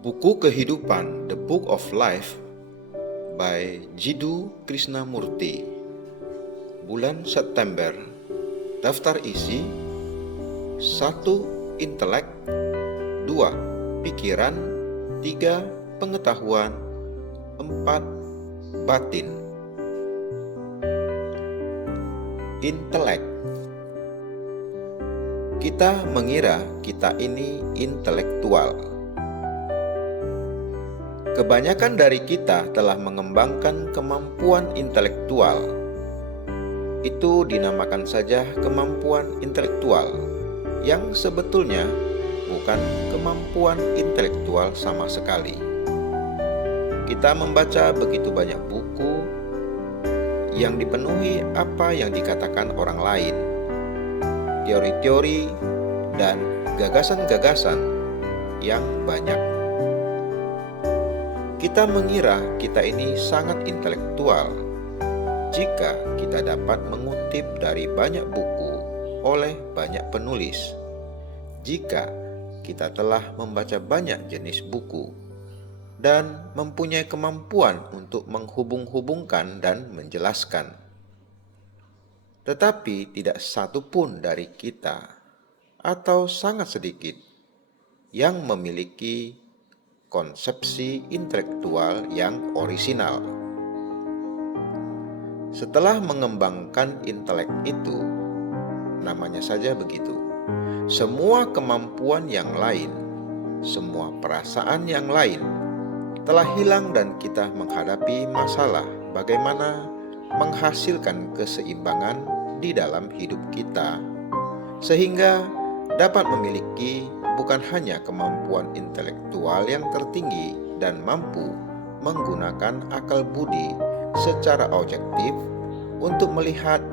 Buku Kehidupan The Book of Life by Jiddu Krishnamurti. Bulan September. Daftar isi: 1. Intelek, 2. Pikiran, 3. Pengetahuan, 4. Batin. Intelek. Kita mengira kita ini intelektual. Kebanyakan dari kita telah mengembangkan kemampuan intelektual. Itu dinamakan saja kemampuan intelektual, yang sebetulnya bukan kemampuan intelektual sama sekali. Kita membaca begitu banyak buku yang dipenuhi apa yang dikatakan orang lain, teori-teori dan gagasan-gagasan yang banyak. Kita mengira kita ini sangat intelektual jika kita dapat mengutip dari banyak buku oleh banyak penulis, jika kita telah membaca banyak jenis buku, dan mempunyai kemampuan untuk menghubung-hubungkan dan menjelaskan. Tetapi tidak satu pun dari kita, atau sangat sedikit, yang memiliki konsepsi intelektual yang orisinal. Setelah mengembangkan intelek itu, namanya saja begitu, semua kemampuan yang lain, semua perasaan yang lain telah hilang dan kita menghadapi masalah bagaimana menghasilkan keseimbangan di dalam hidup kita, sehingga dapat memiliki bukan hanya kemampuan intelektual yang tertinggi dan mampu menggunakan akal budi secara objektif untuk melihat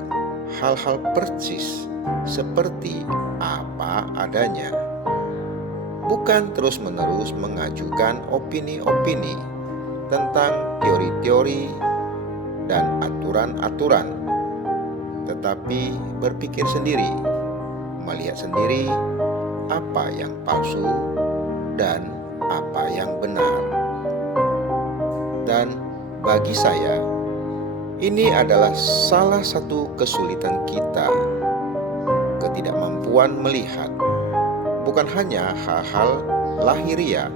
hal-hal persis seperti apa adanya, bukan terus-menerus mengajukan opini-opini tentang teori-teori dan aturan-aturan, tetapi berpikir sendiri, melihat sendiri apa yang palsu dan apa yang benar. Dan bagi saya, ini adalah salah satu kesulitan kita, ketidakmampuan melihat bukan hanya hal-hal lahiriah,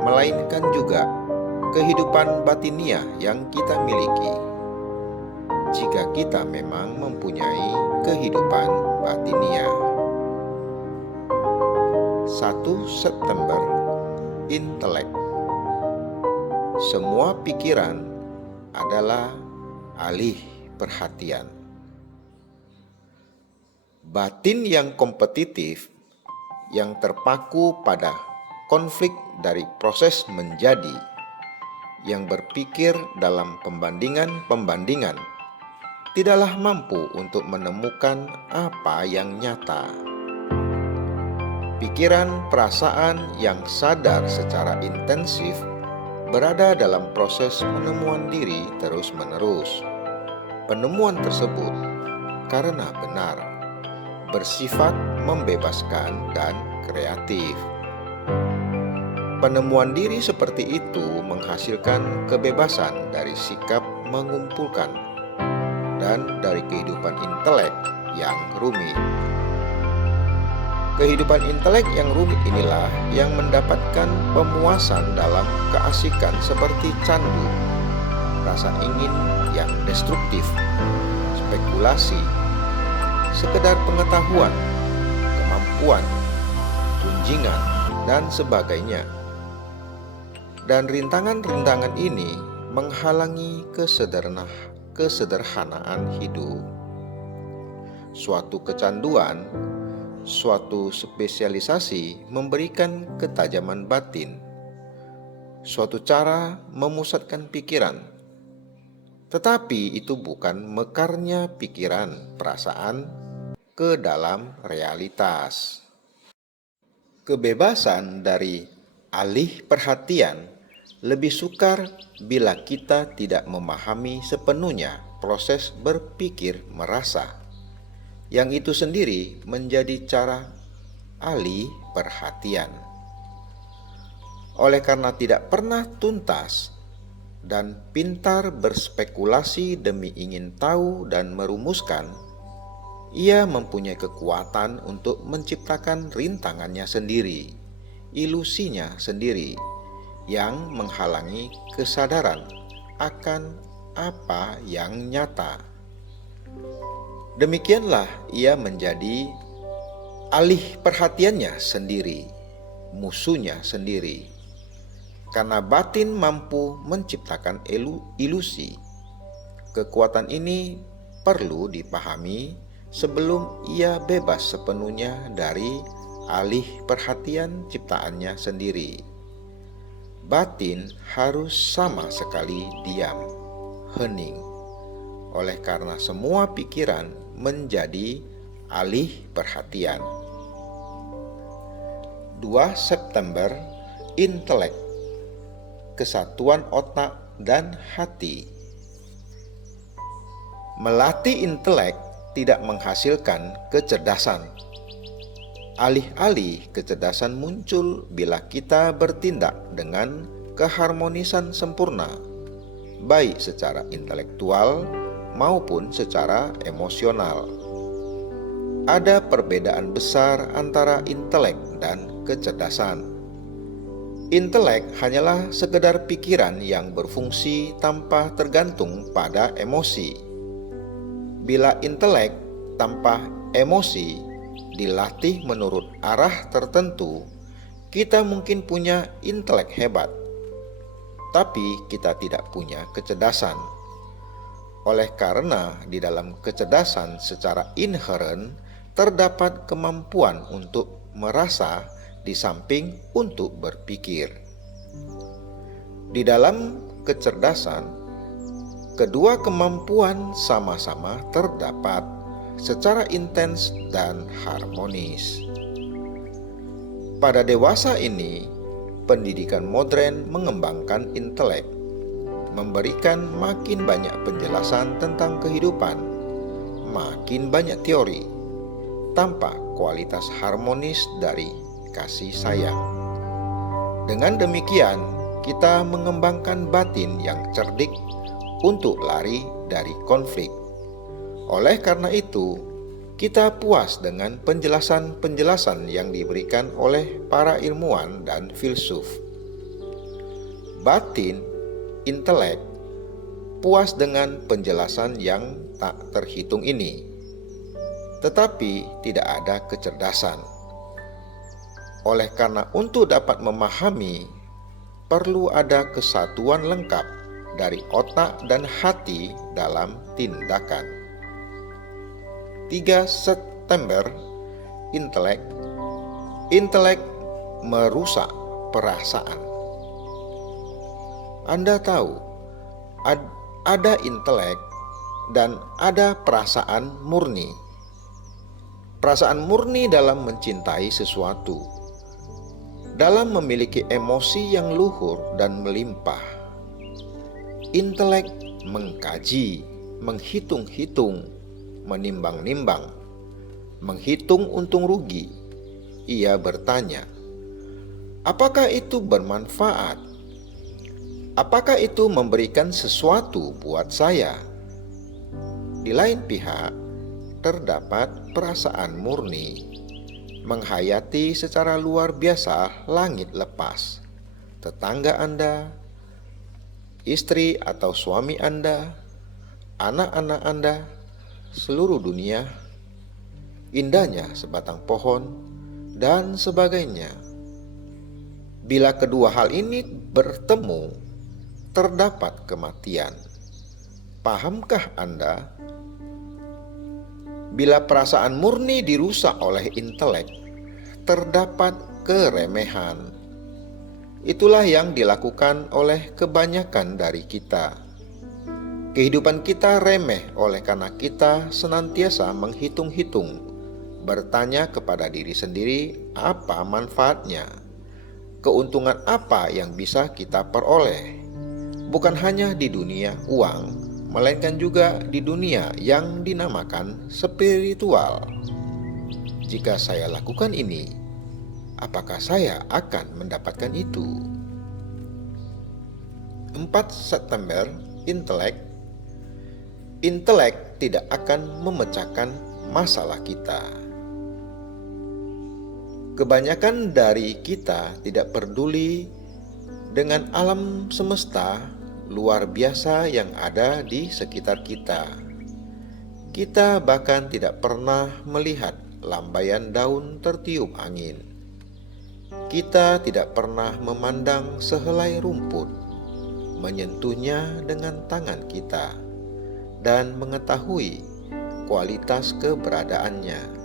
melainkan juga kehidupan batiniah yang kita miliki. Jika kita memang mempunyai kehidupan batiniah. 1 September. Intelek. Semua pikiran adalah alih perhatian. Batin yang kompetitif, yang terpaku pada konflik dari proses menjadi, yang berpikir dalam pembandingan-pembandingan, tidaklah mampu untuk menemukan apa yang nyata. Pikiran perasaan yang sadar secara intensif berada dalam proses penemuan diri terus-menerus. Penemuan tersebut, karena benar, bersifat membebaskan dan kreatif. Penemuan diri seperti itu menghasilkan kebebasan dari sikap mengumpulkan dan dari kehidupan intelek yang rumit. Kehidupan intelek yang rumit inilah yang mendapatkan pemuasan dalam keasikan seperti candu, rasa ingin yang destruktif, spekulasi, sekedar pengetahuan, kemampuan, tunjingan, dan sebagainya. Dan rintangan-rintangan ini menghalangi kesederhanaan hidup. Suatu kecanduan, suatu spesialisasi memberikan ketajaman batin, suatu cara memusatkan pikiran, tetapi itu bukan mekarnya pikiran, perasaan ke dalam realitas. Kebebasan dari alih perhatian lebih sukar bila kita tidak memahami sepenuhnya proses berpikir merasa, yang itu sendiri menjadi cara alih perhatian. Oleh karena tidak pernah tuntas dan pintar berspekulasi demi ingin tahu dan merumuskan, ia mempunyai kekuatan untuk menciptakan rintangannya sendiri, ilusinya sendiri, yang menghalangi kesadaran akan apa yang nyata. Demikianlah ia menjadi alih perhatiannya sendiri, musuhnya sendiri. Karena batin mampu menciptakan ilusi, kekuatan ini perlu dipahami sebelum ia bebas sepenuhnya dari alih perhatian ciptaannya sendiri. Batin harus sama sekali diam, hening, oleh karena semua pikiran menjadi alih perhatian. 2 September, intelek, kesatuan otak dan hati. Melatih intelek tidak menghasilkan kecerdasan. Alih-alih kecerdasan muncul bila kita bertindak dengan keharmonisan sempurna, baik secara intelektual maupun secara emosional. Ada perbedaan besar antara intelek dan kecerdasan. Intelek hanyalah sekedar pikiran yang berfungsi tanpa tergantung pada emosi. Bila intelek tanpa emosi dilatih menurut arah tertentu, kita mungkin punya intelek hebat, tapi kita tidak punya kecerdasan. Oleh karena di dalam kecerdasan secara inheren terdapat kemampuan untuk merasa di samping untuk berpikir. Di dalam kecerdasan, kedua kemampuan sama-sama terdapat secara intens dan harmonis. Pada dewasa ini, pendidikan modern mengembangkan intelek, memberikan makin banyak penjelasan tentang kehidupan, makin banyak teori, tanpa kualitas harmonis dari kasih sayang. Dengan demikian, kita mengembangkan batin yang cerdik untuk lari dari konflik. Oleh karena itu, kita puas dengan penjelasan-penjelasan yang diberikan oleh para ilmuwan dan filsuf. Batin, intelek, puas dengan penjelasan yang tak terhitung ini, tetapi tidak ada kecerdasan. Oleh karena untuk dapat memahami, perlu ada kesatuan lengkap dari otak dan hati dalam tindakan. 3 September, intelek. Intelek merusak perasaan. Anda tahu, ada intelek dan ada perasaan murni. Perasaan murni dalam mencintai sesuatu, dalam memiliki emosi yang luhur dan melimpah. Intelek mengkaji, menghitung-hitung, menimbang-nimbang, menghitung untung rugi. Ia bertanya, apakah itu bermanfaat? Apakah itu memberikan sesuatu buat saya? Di lain pihak, terdapat perasaan murni, menghayati secara luar biasa langit lepas, tetangga Anda, istri atau suami Anda, anak-anak Anda, seluruh dunia, indahnya sebatang pohon, dan sebagainya. Bila kedua hal ini bertemu, terdapat kematian. Pahamkah Anda? Bila perasaan murni dirusak oleh intelek, terdapat keremehan. Itulah yang dilakukan oleh kebanyakan dari kita. Kehidupan kita remeh oleh karena kita senantiasa menghitung-hitung, bertanya kepada diri sendiri apa manfaatnya, keuntungan apa yang bisa kita peroleh, bukan hanya di dunia uang, melainkan juga di dunia yang dinamakan spiritual. Jika saya lakukan ini, apakah saya akan mendapatkan itu? 4 September, intelek. Intelek tidak akan memecahkan masalah kita. Kebanyakan dari kita tidak peduli dengan alam semesta luar biasa yang ada di sekitar kita. Kita bahkan tidak pernah melihat lambaian daun tertiup angin. Kita tidak pernah memandang sehelai rumput, menyentuhnya dengan tangan kita, dan mengetahui kualitas keberadaannya.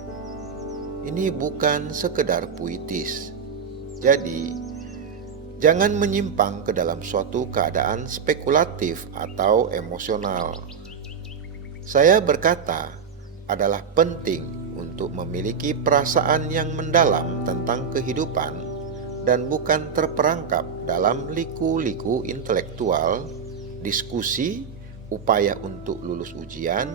Ini bukan sekedar puitis. Jadi, jangan menyimpang ke dalam suatu keadaan spekulatif atau emosional. Saya berkata, adalah penting untuk memiliki perasaan yang mendalam tentang kehidupan dan bukan terperangkap dalam liku-liku intelektual, diskusi, upaya untuk lulus ujian,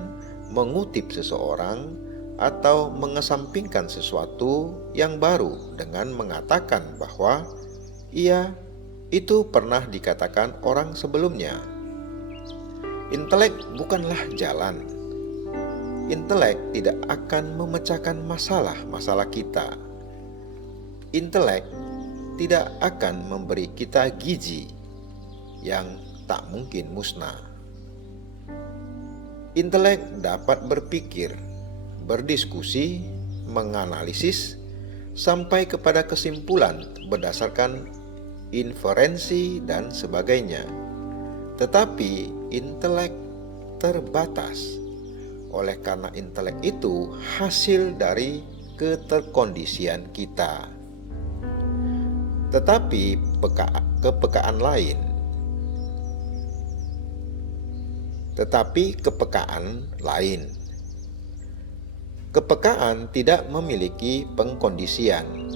mengutip seseorang, atau mengesampingkan sesuatu yang baru dengan mengatakan bahwa iya, itu pernah dikatakan orang sebelumnya. Intelek bukanlah jalan. Intelek tidak akan memecahkan masalah-masalah kita. Intelek tidak akan memberi kita gizi yang tak mungkin musnah. Intelek dapat berpikir, berdiskusi, menganalisis, sampai kepada kesimpulan berdasarkan inferensi dan sebagainya. Tetapi intelek terbatas. Oleh karena intelek itu hasil dari keterkondisian kita. Tetapi kepekaan lain. Kepekaan tidak memiliki pengkondisian.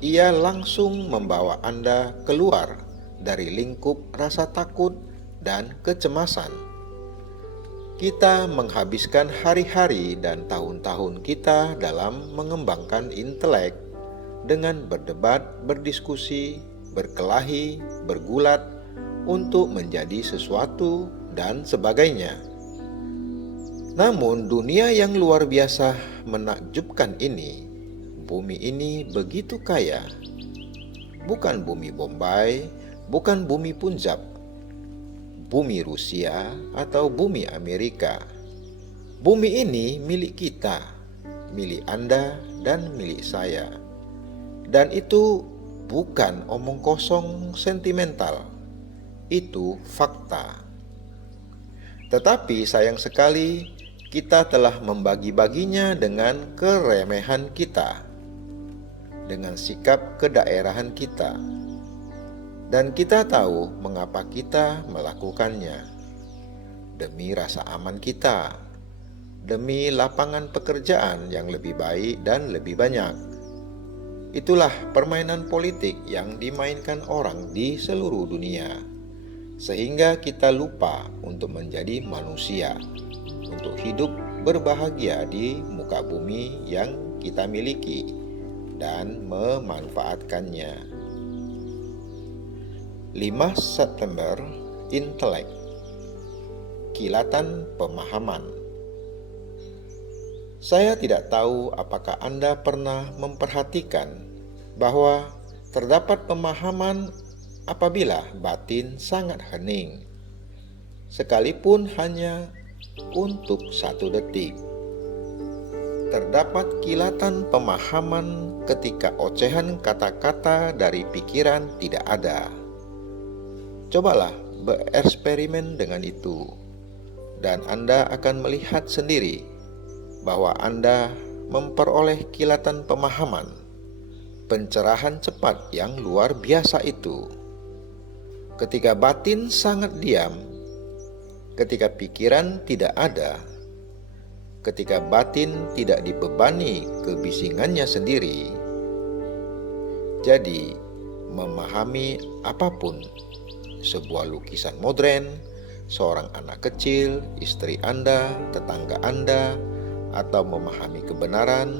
Ia langsung membawa Anda keluar dari lingkup rasa takut dan kecemasan. Kita menghabiskan hari-hari dan tahun-tahun kita dalam mengembangkan intelek dengan berdebat, berdiskusi, berkelahi, bergulat untuk menjadi sesuatu dan sebagainya. Namun dunia yang luar biasa menakjubkan ini, bumi ini begitu kaya. Bukan bumi Bombay, bukan bumi Punjab, bumi Rusia atau bumi Amerika. Bumi ini milik kita, milik Anda dan milik saya. Dan itu bukan omong kosong sentimental, itu fakta. Tetapi sayang sekali kita telah membagi-baginya dengan keremehan kita, dengan sikap kedaerahan kita. Dan kita tahu mengapa kita melakukannya. Demi rasa aman kita, demi lapangan pekerjaan yang lebih baik dan lebih banyak. Itulah permainan politik yang dimainkan orang di seluruh dunia, sehingga kita lupa untuk menjadi manusia, untuk hidup berbahagia di muka bumi yang kita miliki dan memanfaatkannya. 5 September, intelek, kilatan pemahaman. Saya tidak tahu apakah Anda pernah memperhatikan bahwa terdapat pemahaman apabila batin sangat hening, sekalipun hanya untuk 1 detik. Terdapat kilatan pemahaman ketika ocehan kata-kata dari pikiran tidak ada. Cobalah bereksperimen dengan itu, dan Anda akan melihat sendiri bahwa Anda memperoleh kilatan pemahaman, pencerahan cepat yang luar biasa itu. Ketika batin sangat diam, ketika pikiran tidak ada, ketika batin tidak dibebani kebisingannya sendiri. Jadi, memahami apapun, sebuah lukisan modern, seorang anak kecil, istri Anda, tetangga Anda, atau memahami kebenaran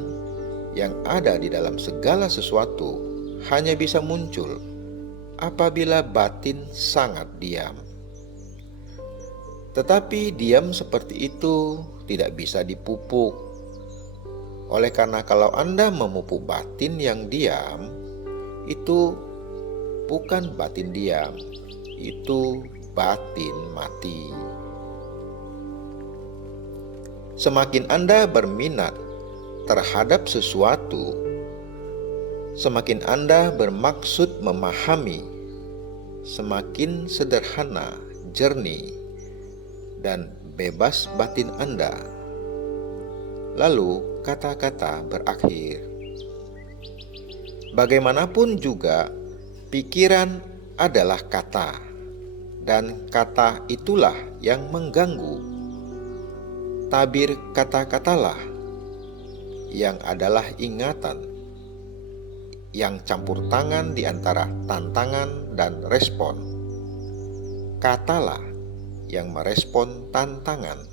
yang ada di dalam segala sesuatu hanya bisa muncul apabila batin sangat diam. Tetapi diam seperti itu tidak bisa dipupuk. Oleh karena kalau Anda memupuk batin yang diam, itu bukan batin diam, itu batin mati. Semakin Anda berminat terhadap sesuatu, semakin Anda bermaksud memahami, semakin sederhana, jernih, dan bebas batin Anda. Lalu kata-kata berakhir. Bagaimanapun juga, pikiran adalah kata, dan kata itulah yang mengganggu. Tabir kata-katalah yang adalah ingatan, yang campur tangan di antara tantangan dan respon. Katalah yang merespon tantangan.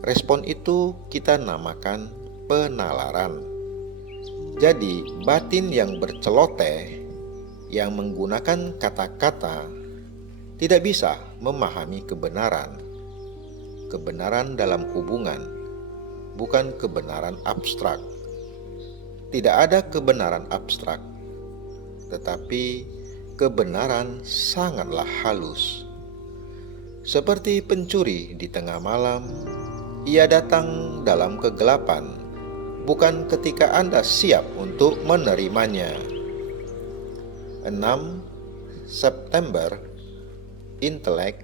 Respon itu kita namakan penalaran. Jadi, batin yang berceloteh, yang menggunakan kata-kata, tidak bisa memahami kebenaran. Kebenaran dalam hubungan, bukan kebenaran abstrak. Tidak ada kebenaran abstrak, tetapi kebenaran sangatlah halus. Seperti pencuri di tengah malam, ia datang dalam kegelapan, bukan ketika Anda siap untuk menerimanya. 6 September, intelek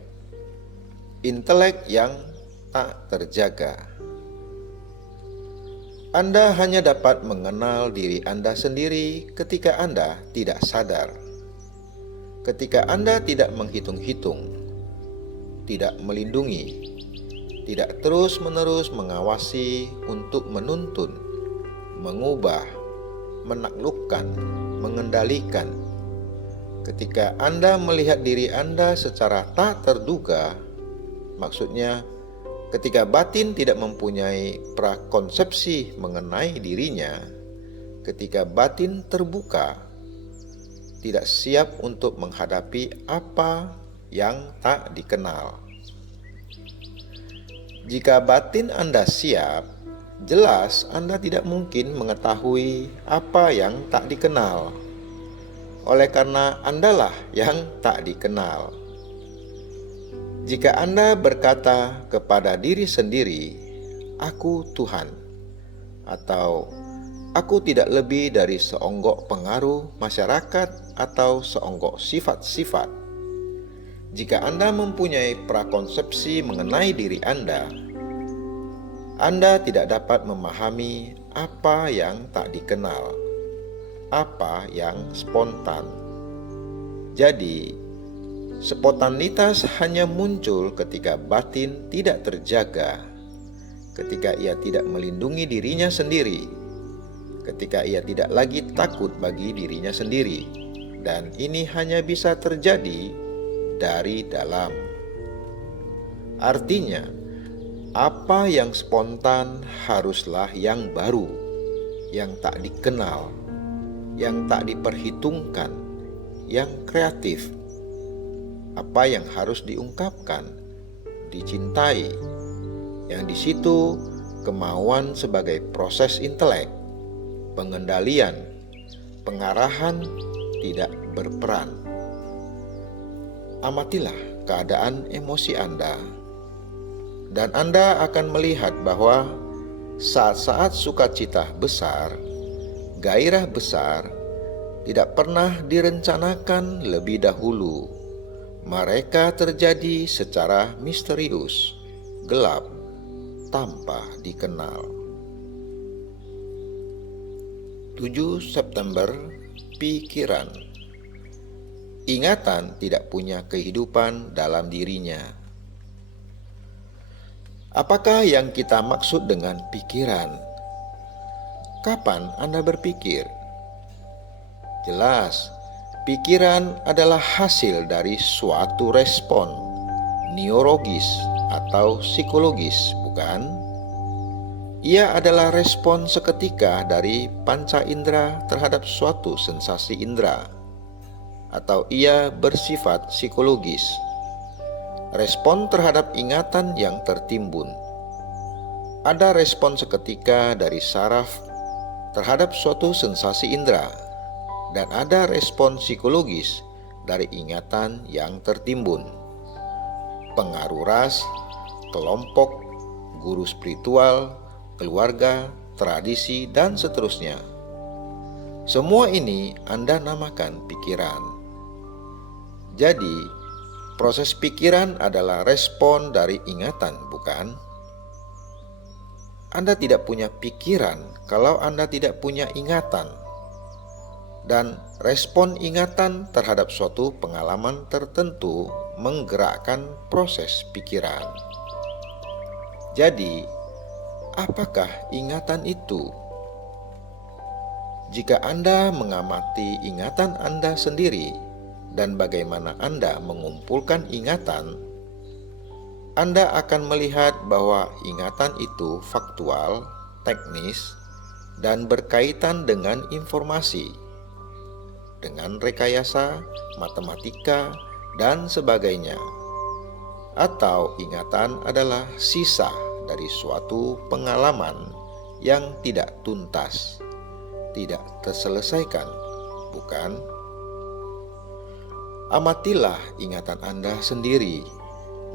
yang tak terjaga. Anda hanya dapat mengenal diri Anda sendiri ketika Anda tidak sadar. Ketika Anda tidak menghitung-hitung, tidak melindungi, tidak terus-menerus mengawasi untuk menuntun, mengubah, menaklukkan, mengendalikan. Ketika Anda melihat diri Anda secara tak terduga, maksudnya ketika batin tidak mempunyai prakonsepsi mengenai dirinya, ketika batin terbuka, tidak siap untuk menghadapi apa yang tak dikenal. Jika batin Anda siap, jelas Anda tidak mungkin mengetahui apa yang tak dikenal. Oleh karena Andalah yang tak dikenal. Jika Anda berkata kepada diri sendiri, "Aku Tuhan," atau "Aku tidak lebih dari seonggok pengaruh masyarakat atau seonggok sifat-sifat," jika Anda mempunyai prakonsepsi mengenai diri Anda tidak dapat memahami apa yang tak dikenal, apa yang spontan. Jadi, spontanitas hanya muncul ketika batin tidak terjaga, ketika ia tidak melindungi dirinya sendiri, ketika ia tidak lagi takut bagi dirinya sendiri, dan ini hanya bisa terjadi dari dalam. Artinya, apa yang spontan haruslah yang baru, yang tak dikenal, yang tak diperhitungkan, yang kreatif. Apa yang harus diungkapkan, dicintai, yang di situ kemauan sebagai proses intelek, pengendalian, pengarahan tidak berperan. Amatilah keadaan emosi Anda, dan Anda akan melihat bahwa saat-saat sukacita besar, gairah besar, tidak pernah direncanakan lebih dahulu. Mereka terjadi secara misterius, gelap, tanpa dikenal. 7 September, pikiran. Ingatan tidak punya kehidupan dalam dirinya. Apakah yang kita maksud dengan pikiran? Kapan Anda berpikir? Jelas, pikiran adalah hasil dari suatu respon neurologis atau psikologis, bukan? Ia adalah respon seketika dari panca indera terhadap suatu sensasi indera. atau ia bersifat psikologis. Respon terhadap ingatan yang tertimbun. Ada respon seketika dari saraf terhadap suatu sensasi indera, dan ada respon psikologis dari ingatan yang tertimbun. Pengaruh ras, kelompok, guru spiritual, keluarga, tradisi, dan seterusnya. Semua ini Anda namakan pikiran. Jadi, proses pikiran adalah respon dari ingatan, bukan? Anda tidak punya pikiran kalau Anda tidak punya ingatan. Dan respon ingatan terhadap suatu pengalaman tertentu menggerakkan proses pikiran. Jadi, apakah ingatan itu? Jika Anda mengamati ingatan Anda sendiri dan bagaimana Anda mengumpulkan ingatan, Anda akan melihat bahwa ingatan itu faktual, teknis, dan berkaitan dengan informasi, dengan rekayasa, matematika, dan sebagainya. Atau ingatan adalah sisa dari suatu pengalaman yang tidak tuntas, tidak terselesaikan, bukan? Amatilah ingatan Anda sendiri,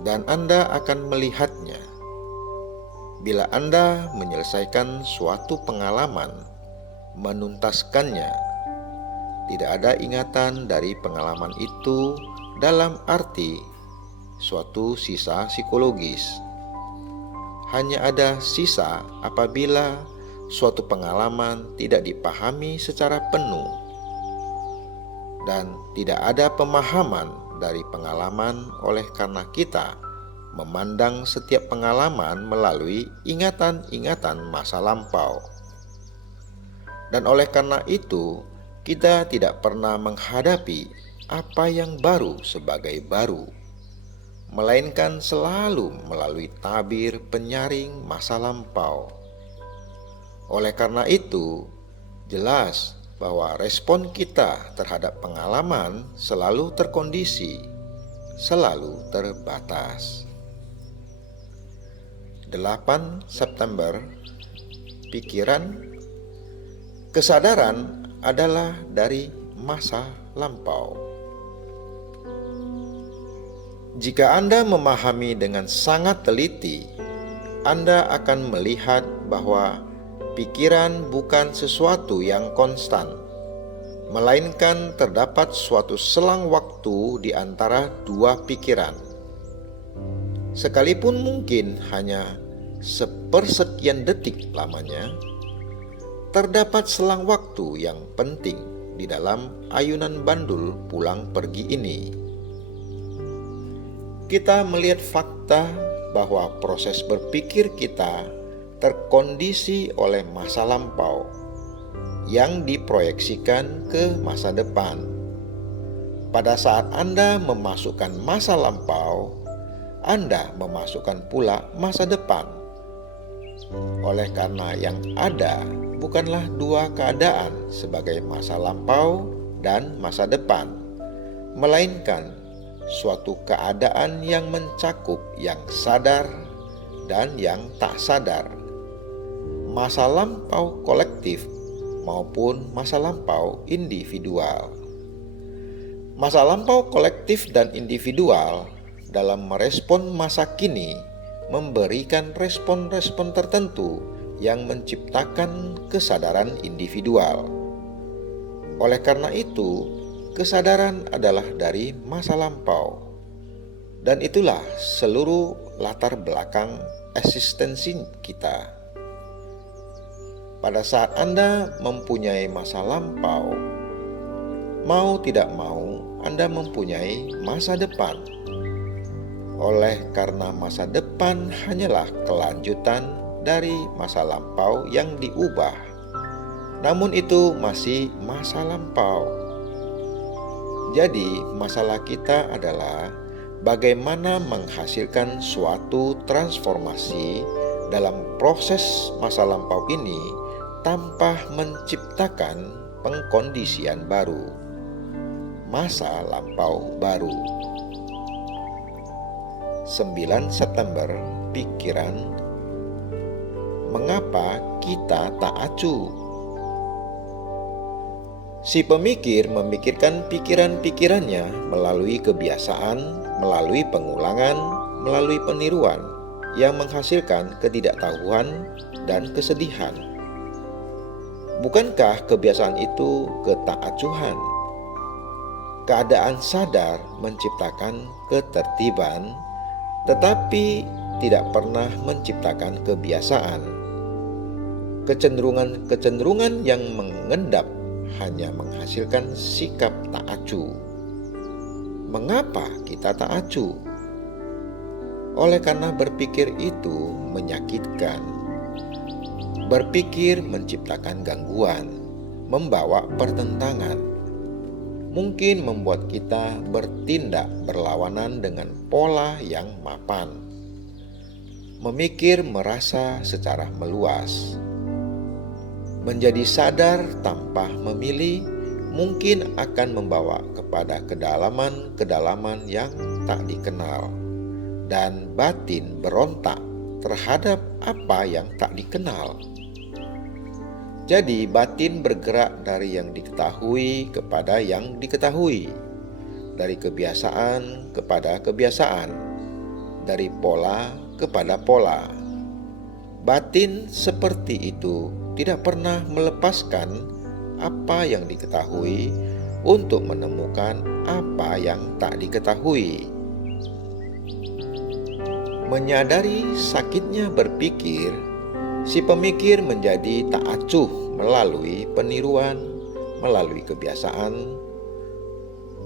dan Anda akan melihatnya. Bila Anda menyelesaikan suatu pengalaman, menuntaskannya, tidak ada ingatan dari pengalaman itu dalam arti suatu sisa psikologis. Hanya ada sisa apabila suatu pengalaman tidak dipahami secara penuh, dan tidak ada pemahaman dari pengalaman oleh karena kita memandang setiap pengalaman melalui ingatan-ingatan masa lampau. Dan oleh karena itu, kita tidak pernah menghadapi apa yang baru sebagai baru, melainkan selalu melalui tabir penyaring masa lampau. Oleh karena itu, jelas bahwa respon kita terhadap pengalaman selalu terkondisi, selalu terbatas. 8 September, pikiran, kesadaran adalah dari masa lampau. Jika Anda memahami dengan sangat teliti, Anda akan melihat bahwa pikiran bukan sesuatu yang konstan, melainkan terdapat suatu selang waktu di antara dua pikiran. Sekalipun mungkin hanya sepersekian detik lamanya, terdapat selang waktu yang penting di dalam ayunan bandul pulang pergi ini. Kita melihat fakta bahwa proses berpikir kita terkondisi oleh masa lampau yang diproyeksikan ke masa depan. Pada saat Anda memasukkan masa lampau, Anda memasukkan pula masa depan. Oleh karena yang ada bukanlah dua keadaan sebagai masa lampau dan masa depan, melainkan suatu keadaan yang mencakup yang sadar dan yang tak sadar, masa lampau kolektif maupun masa lampau individual. Masa lampau kolektif dan individual dalam merespon masa kini memberikan respon-respon tertentu yang menciptakan kesadaran individual. Oleh karena itu, kesadaran adalah dari masa lampau, dan itulah seluruh latar belakang eksistensi kita. Pada saat Anda mempunyai masa lampau, mau tidak mau Anda mempunyai masa depan. Oleh karena masa depan hanyalah kelanjutan dari masa lampau yang diubah, namun itu masih masa lampau. Jadi masalah kita adalah bagaimana menghasilkan suatu transformasi dalam proses masa lampau ini tanpa menciptakan pengkondisian baru. masa lampau baru. 9 September, pikiran, mengapa kita tak acuh? Si pemikir memikirkan pikiran-pikirannya melalui kebiasaan, melalui pengulangan, melalui peniruan yang menghasilkan ketidaktahuan dan kesedihan. Bukankah kebiasaan itu ketaacuhan? Keadaan sadar menciptakan ketertiban, tetapi tidak pernah menciptakan kebiasaan. Kecenderungan-kecenderungan yang mengendap hanya menghasilkan sikap tak acuh. Mengapa kita tak acuh? Oleh karena berpikir itu menyakitkan. Berpikir menciptakan gangguan, membawa pertentangan. Mungkin membuat kita bertindak berlawanan dengan pola yang mapan. Memikir merasa secara meluas. Menjadi sadar tanpa memilih mungkin akan membawa kepada kedalaman-kedalaman yang tak dikenal, dan batin berontak terhadap apa yang tak dikenal. Jadi batin bergerak dari yang diketahui kepada yang diketahui, dari kebiasaan kepada kebiasaan, dari pola kepada pola. Batin seperti itu tidak pernah melepaskan apa yang diketahui untuk menemukan apa yang tak diketahui. Menyadari sakitnya berpikir, si pemikir menjadi tak acuh melalui peniruan, melalui kebiasaan.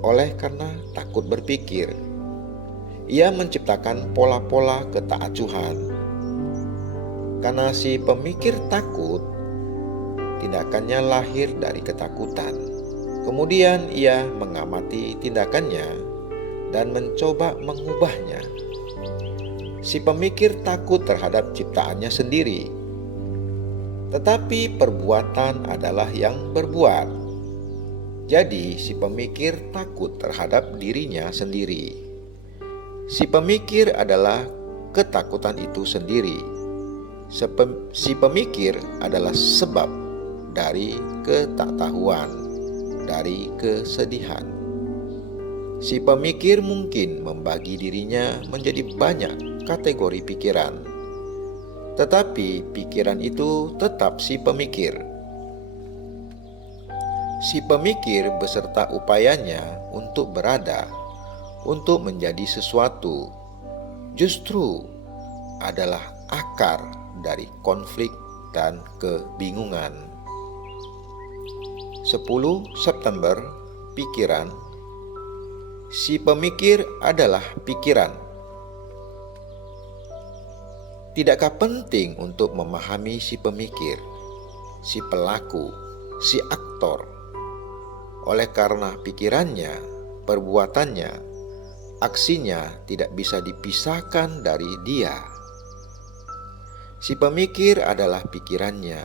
Oleh karena takut berpikir, ia menciptakan pola-pola ketaacuhan. Karena si pemikir takut, tindakannya lahir dari ketakutan. Kemudian ia mengamati tindakannya dan mencoba mengubahnya. Si pemikir takut terhadap ciptaannya sendiri, tetapi perbuatan adalah yang berbuat. Jadi si pemikir takut terhadap dirinya sendiri. Si pemikir adalah ketakutan itu sendiri. Si pemikir adalah sebab dari ketaktahuan, dari kesedihan. Si pemikir mungkin membagi dirinya menjadi banyak kategori pikiran, tetapi pikiran itu tetap si pemikir. Si pemikir beserta upayanya untuk berada, untuk menjadi sesuatu, justru adalah akar dari konflik dan kebingungan. 10 September, pikiran. Si pemikir adalah pikiran. Tidakkah penting untuk memahami si pemikir, si pelaku, si aktor? Oleh karena pikirannya, perbuatannya, aksinya tidak bisa dipisahkan dari dia. Si pemikir adalah pikirannya,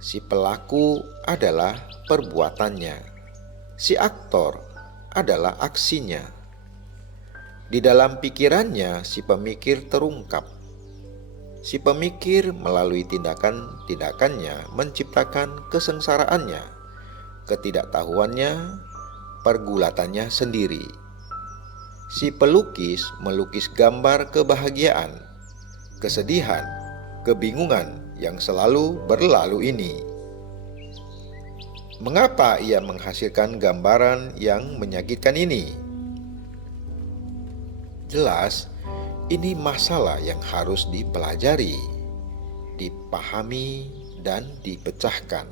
si pelaku adalah perbuatannya, si aktor adalah aksinya. Di dalam pikirannya si pemikir terungkap. Si pemikir melalui tindakan-tindakannya menciptakan kesengsaraannya, ketidaktahuannya, pergulatannya sendiri. Si pelukis melukis gambar kebahagiaan, kesedihan, kebingungan yang selalu berlalu ini. Mengapa ia menghasilkan gambaran yang menyakitkan ini? Jelas, ini masalah yang harus dipelajari, dipahami, dan dipecahkan.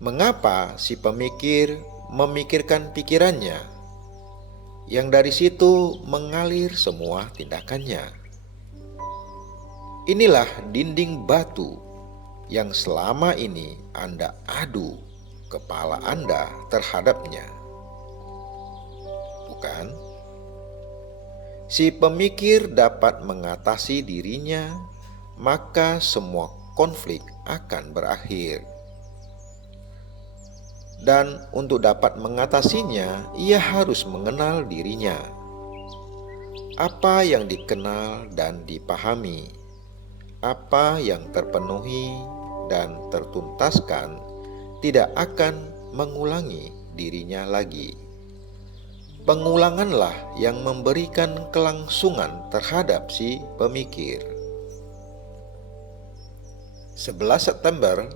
Mengapa si pemikir memikirkan pikirannya, yang dari situ mengalir semua tindakannya? Inilah dinding batu yang selama ini Anda adu kepala Anda terhadapnya. Bukan? Si pemikir dapat mengatasi dirinya, maka semua konflik akan berakhir. Dan untuk dapat mengatasinya, ia harus mengenal dirinya. Apa yang dikenal dan dipahami, apa yang terpenuhi dan tertuntaskan, tidak akan mengulangi dirinya lagi. Pengulanganlah yang memberikan kelangsungan terhadap si pemikir. 11 September,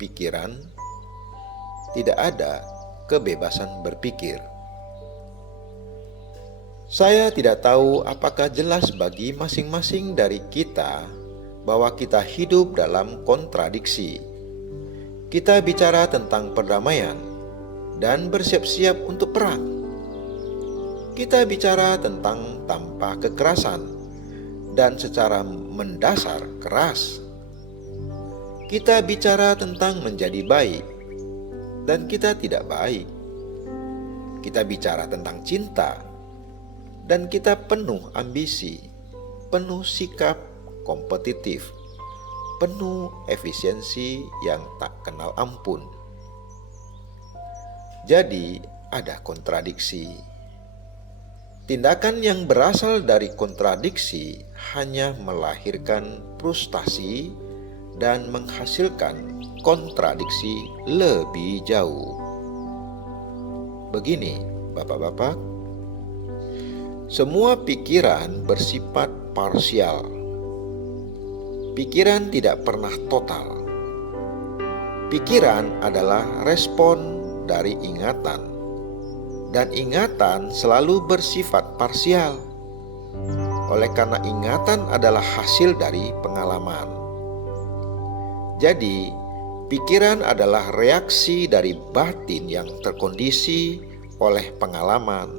pikiran. Tidak ada kebebasan berpikir. Saya tidak tahu apakah jelas bagi masing-masing dari kita bahwa kita hidup dalam kontradiksi. Kita bicara tentang perdamaian dan bersiap-siap untuk perang. Kita bicara tentang tanpa kekerasan dan secara mendasar keras. Kita bicara tentang menjadi baik dan kita tidak baik. Kita bicara tentang cinta dan kita penuh ambisi, penuh sikap kompetitif, penuh efisiensi yang tak kenal ampun. Jadi ada kontradiksi. Tindakan yang berasal dari kontradiksi hanya melahirkan frustasi dan menghasilkan kontradiksi lebih jauh. Begini, Bapak-bapak, semua pikiran bersifat parsial. Pikiran tidak pernah total. Pikiran adalah respon dari ingatan, dan ingatan selalu bersifat parsial. Oleh karena ingatan adalah hasil dari pengalaman. Jadi, pikiran adalah reaksi dari batin yang terkondisi oleh pengalaman.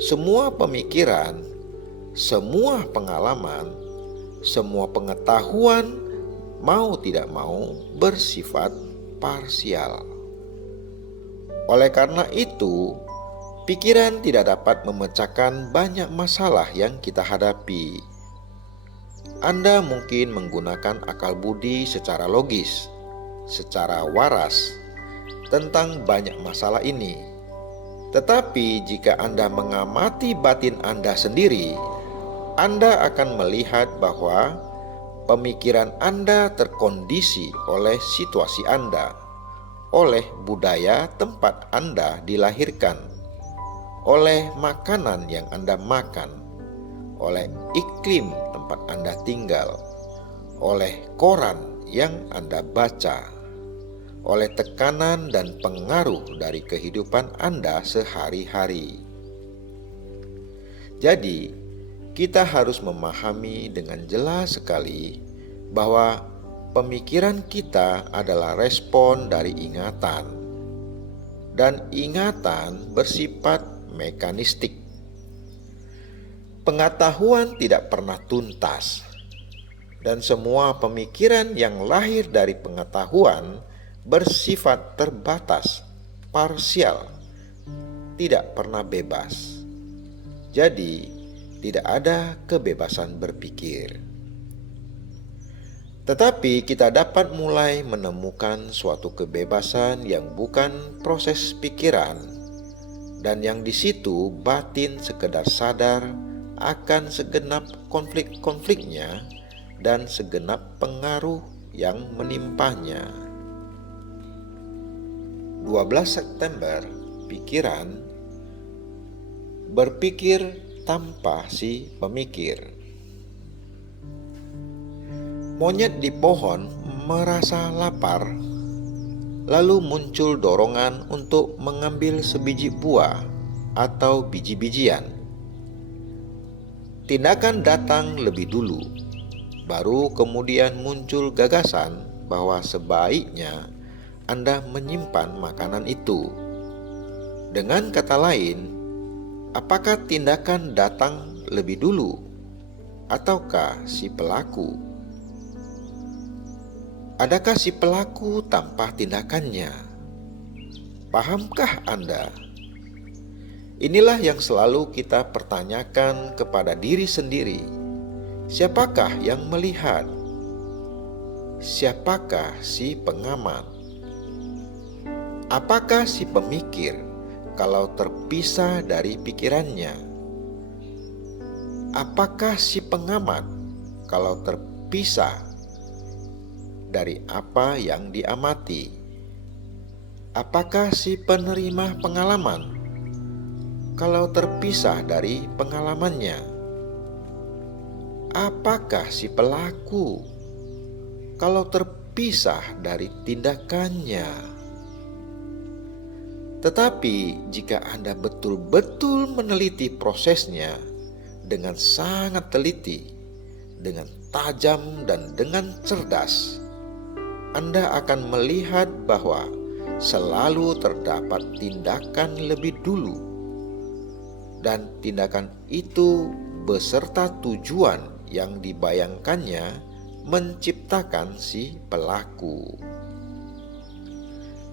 Semua pemikiran, semua pengalaman, semua pengetahuan mau tidak mau bersifat parsial. Oleh karena itu, pikiran tidak dapat memecahkan banyak masalah yang kita hadapi. Anda mungkin menggunakan akal budi secara logis, secara waras, tentang banyak masalah ini. Tetapi jika Anda mengamati batin Anda sendiri, Anda akan melihat bahwa pemikiran Anda terkondisi oleh situasi Anda, oleh budaya tempat Anda dilahirkan, oleh makanan yang Anda makan, oleh iklim tempat Anda tinggal, oleh koran yang Anda baca, oleh tekanan dan pengaruh dari kehidupan Anda sehari-hari. Jadi, kita harus memahami dengan jelas sekali bahwa pemikiran kita adalah respon dari ingatan, dan ingatan bersifat mekanistik. Pengetahuan tidak pernah tuntas, dan semua pemikiran yang lahir dari pengetahuan bersifat terbatas, parsial, tidak pernah bebas. Jadi, tidak ada kebebasan berpikir. Tetapi kita dapat mulai menemukan suatu kebebasan yang bukan proses pikiran, dan yang di situ batin sekedar sadar akan segenap konflik-konfliknya dan segenap pengaruh yang menimpanya. 12 September, pikiran. Berpikir tanpa si pemikir. Monyet di pohon merasa lapar, lalu muncul dorongan untuk mengambil sebiji buah atau biji-bijian. Tindakan datang lebih dulu, baru kemudian muncul gagasan bahwa sebaiknya Anda menyimpan makanan itu. Dengan kata lain, apakah tindakan datang lebih dulu, ataukah si pelaku? Adakah si pelaku tanpa tindakannya? Pahamkah Anda? Inilah yang selalu kita pertanyakan kepada diri sendiri. Siapakah yang melihat? Siapakah si pengamat? Apakah si pemikir kalau terpisah dari pikirannya? Apakah si pengamat kalau terpisah dari apa yang diamati? Apakah si penerima pengalaman kalau terpisah dari pengalamannya? Apakah si pelaku kalau terpisah dari tindakannya? Tetapi jika Anda betul-betul meneliti prosesnya dengan sangat teliti, dengan tajam dan dengan cerdas, Anda akan melihat bahwa selalu terdapat tindakan lebih dulu, dan tindakan itu beserta tujuan yang dibayangkannya menciptakan si pelaku.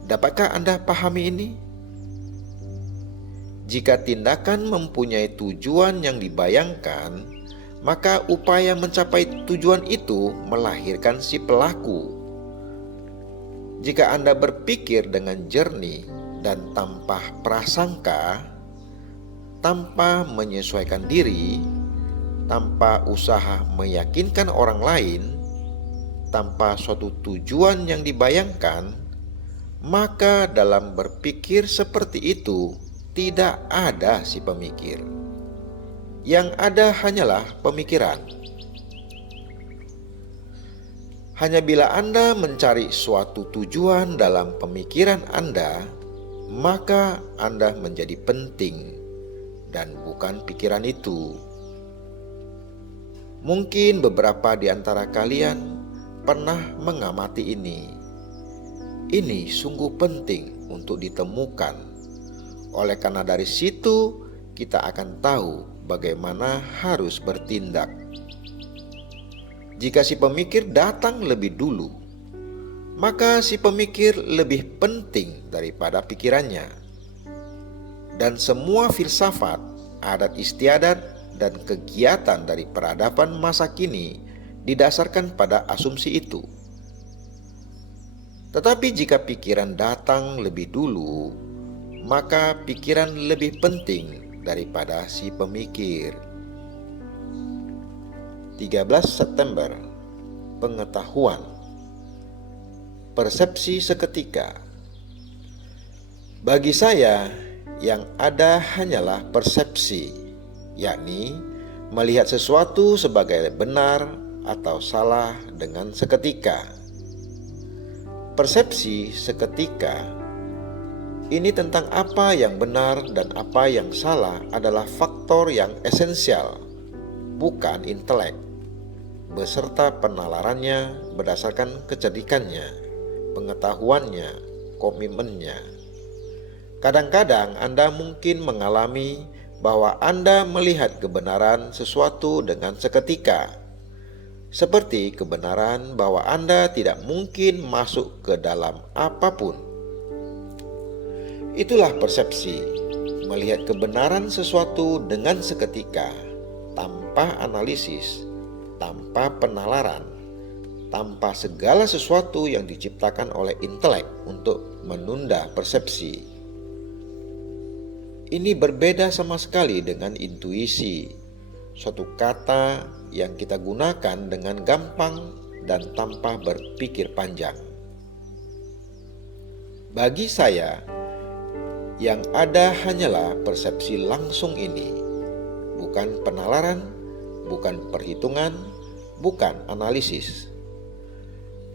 Dapatkah Anda pahami ini? Jika tindakan mempunyai tujuan yang dibayangkan, maka upaya mencapai tujuan itu melahirkan si pelaku. Jika Anda berpikir dengan jernih dan tanpa prasangka, tanpa menyesuaikan diri, tanpa usaha meyakinkan orang lain, tanpa suatu tujuan yang dibayangkan, maka dalam berpikir seperti itu tidak ada si pemikir. Yang ada hanyalah pemikiran. Hanya bila Anda mencari suatu tujuan dalam pemikiran Anda, maka Anda menjadi penting dan bukan pikiran itu. Mungkin beberapa di antara kalian pernah mengamati ini. Ini sungguh penting untuk ditemukan. Oleh karena dari situ kita akan tahu bagaimana harus bertindak. Jika si pemikir datang lebih dulu, maka si pemikir lebih penting daripada pikirannya. Dan semua filsafat, adat istiadat, dan kegiatan dari peradaban masa kini didasarkan pada asumsi itu. Tetapi jika pikiran datang lebih dulu, maka pikiran lebih penting daripada si pemikir. 13 September, pengetahuan. Persepsi seketika. Bagi saya, yang ada hanyalah persepsi, yakni melihat sesuatu sebagai benar atau salah dengan seketika. Persepsi seketika ini tentang apa yang benar dan apa yang salah adalah faktor yang esensial, bukan intelek, beserta penalarannya berdasarkan kecerdikannya, pengetahuannya, komitmennya. Kadang-kadang Anda mungkin mengalami bahwa Anda melihat kebenaran sesuatu dengan seketika, seperti kebenaran bahwa Anda tidak mungkin masuk ke dalam apapun. Itulah persepsi, melihat kebenaran sesuatu dengan seketika, tanpa analisis, tanpa penalaran, tanpa segala sesuatu yang diciptakan oleh intelek untuk menunda persepsi. Ini berbeda sama sekali dengan intuisi, suatu kata yang kita gunakan dengan gampang dan tanpa berpikir panjang. Bagi saya, yang ada hanyalah persepsi langsung ini, bukan penalaran, bukan perhitungan, bukan analisis.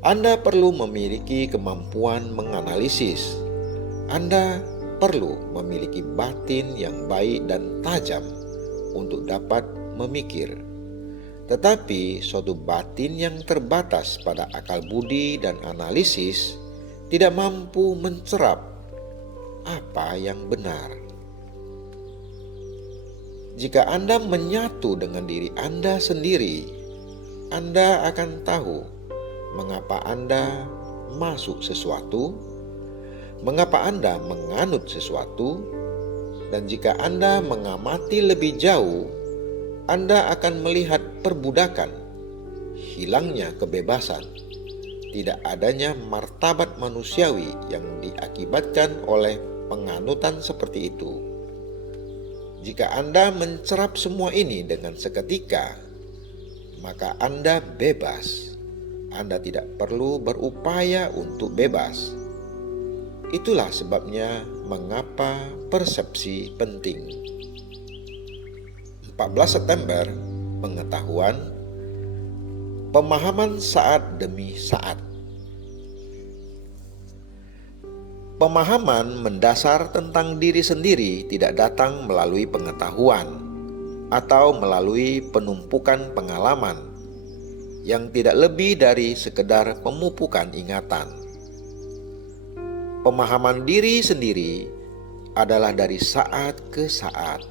Anda perlu memiliki kemampuan menganalisis. Anda perlu memiliki batin yang baik dan tajam untuk dapat memikir. Tetapi suatu batin yang terbatas pada akal budi dan analisis tidak mampu mencerap apa yang benar. Jika Anda menyatu dengan diri Anda sendiri, Anda akan tahu mengapa Anda masuk sesuatu, mengapa Anda menganut sesuatu, dan jika Anda mengamati lebih jauh, Anda akan melihat perbudakan, hilangnya kebebasan, tidak adanya martabat manusiawi yang diakibatkan oleh penganutan seperti itu. Jika Anda mencerap semua ini dengan seketika, maka Anda bebas. Anda tidak perlu berupaya untuk bebas. Itulah sebabnya mengapa persepsi penting. 14 September, pengetahuan, pemahaman saat demi saat. Pemahaman mendasar tentang diri sendiri tidak datang melalui pengetahuan atau melalui penumpukan pengalaman yang tidak lebih dari sekedar pemupukan ingatan. Pemahaman diri sendiri adalah dari saat ke saat.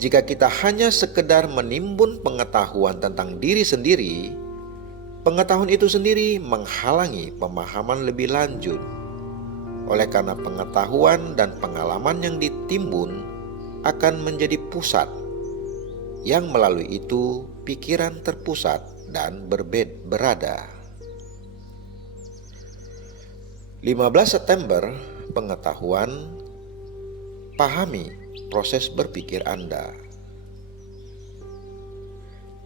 Jika kita hanya sekedar menimbun pengetahuan tentang diri sendiri, pengetahuan itu sendiri menghalangi pemahaman lebih lanjut. Oleh karena pengetahuan dan pengalaman yang ditimbun akan menjadi pusat, yang melalui itu pikiran terpusat dan berada. 15 September, pengetahuan, pahami proses berpikir Anda.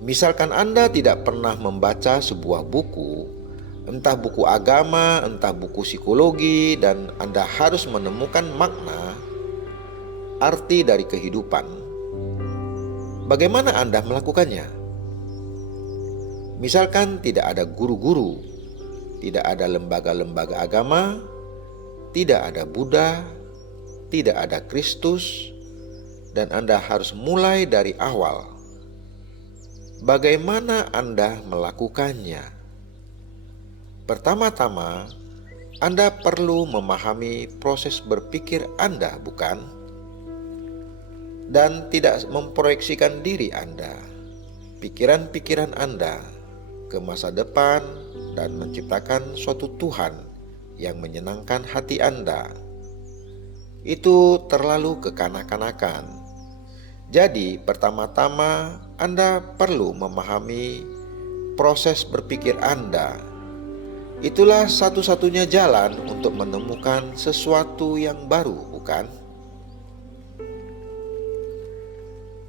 Misalkan Anda tidak pernah membaca sebuah buku, entah buku agama, entah buku psikologi, dan Anda harus menemukan makna, arti dari kehidupan. Bagaimana Anda melakukannya? Misalkan tidak ada guru-guru, tidak ada lembaga-lembaga agama, tidak ada Buddha, tidak ada Kristus, dan Anda harus mulai dari awal. Bagaimana Anda melakukannya? Pertama-tama, Anda perlu memahami proses berpikir Anda, bukan? Dan tidak memproyeksikan diri Anda, pikiran-pikiran Anda, ke masa depan dan menciptakan suatu Tuhan yang menyenangkan hati Anda. Itu terlalu kekanak-kanakan. Jadi, pertama-tama Anda perlu memahami proses berpikir Anda. Itulah satu-satunya jalan untuk menemukan sesuatu yang baru, bukan?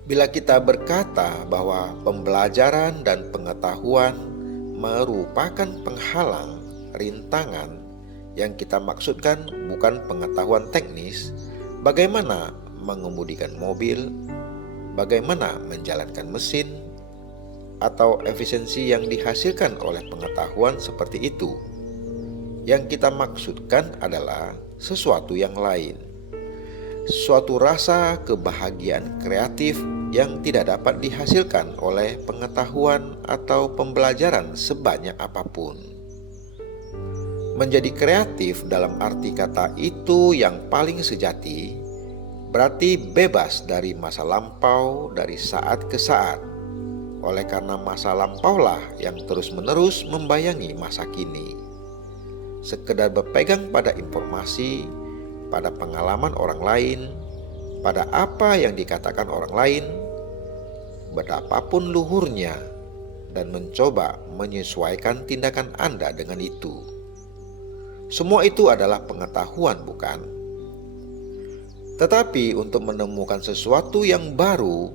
Bila kita berkata bahwa pembelajaran dan pengetahuan merupakan penghalang, rintangan, yang kita maksudkan bukan pengetahuan teknis, bagaimana mengemudikan mobil, bagaimana menjalankan mesin, atau efisiensi yang dihasilkan oleh pengetahuan seperti itu. Yang kita maksudkan adalah sesuatu yang lain, suatu rasa kebahagiaan kreatif yang tidak dapat dihasilkan oleh pengetahuan atau pembelajaran sebanyak apapun. Menjadi kreatif dalam arti kata itu yang paling sejati, berarti bebas dari masa lampau dari saat ke saat. Oleh karena masa lampaulah yang terus-menerus membayangi masa kini. Sekedar berpegang pada informasi, pada pengalaman orang lain, pada apa yang dikatakan orang lain, betapapun luhurnya, dan mencoba menyesuaikan tindakan Anda dengan itu. Semua itu adalah pengetahuan, bukan? Tetapi untuk menemukan sesuatu yang baru,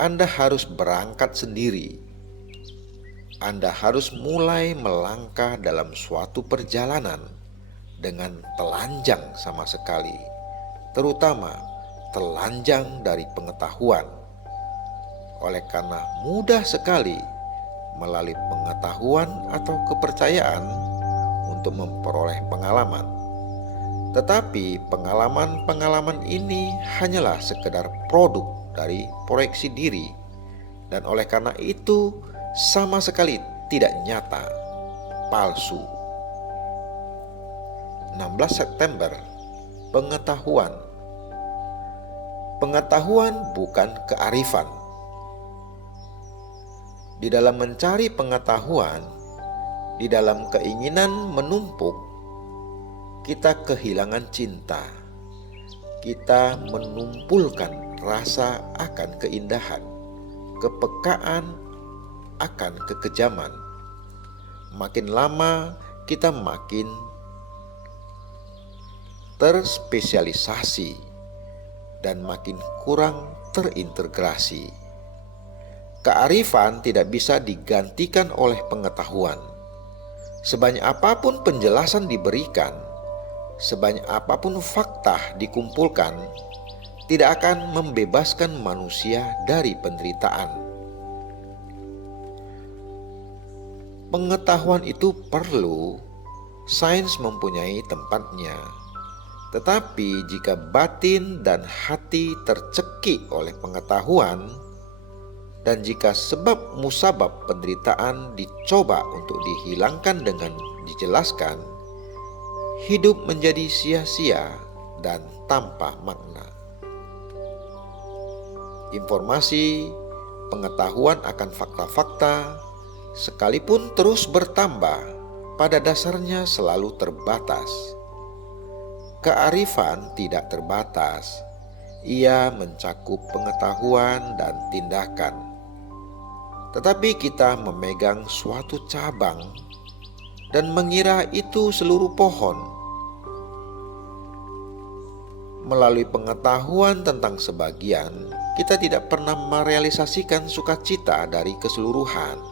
Anda harus berangkat sendiri. Anda harus mulai melangkah dalam suatu perjalanan dengan telanjang sama sekali, terutama telanjang dari pengetahuan. Oleh karena mudah sekali melalui pengetahuan atau kepercayaan untuk memperoleh pengalaman. Tetapi pengalaman-pengalaman ini hanyalah sekedar produk dari proyeksi diri, dan oleh karena itu sama sekali tidak nyata, palsu. 16 September, pengetahuan. Pengetahuan bukan kearifan. Di dalam mencari pengetahuan, di dalam keinginan menumpuk, kita kehilangan cinta. Kita menumpulkan rasa akan keindahan, kepekaan akan kekejaman, makin lama kita makin terspesialisasi dan makin kurang terintegrasi. Kearifan tidak bisa digantikan oleh pengetahuan. Sebanyak apapun penjelasan diberikan, sebanyak apapun fakta dikumpulkan, tidak akan membebaskan manusia dari penderitaan. Pengetahuan itu perlu, sains mempunyai tempatnya. Tetapi jika batin dan hati tercekik oleh pengetahuan, dan jika sebab musabab penderitaan dicoba untuk dihilangkan dengan dijelaskan, hidup menjadi sia-sia dan tanpa makna. Informasi, pengetahuan akan fakta-fakta, sekalipun terus bertambah, pada dasarnya selalu terbatas. Kearifan tidak terbatas, ia mencakup pengetahuan dan tindakan. Tetapi kita memegang suatu cabang dan mengira itu seluruh pohon. Melalui pengetahuan tentang sebagian, kita tidak pernah merealisasikan sukacita dari keseluruhan.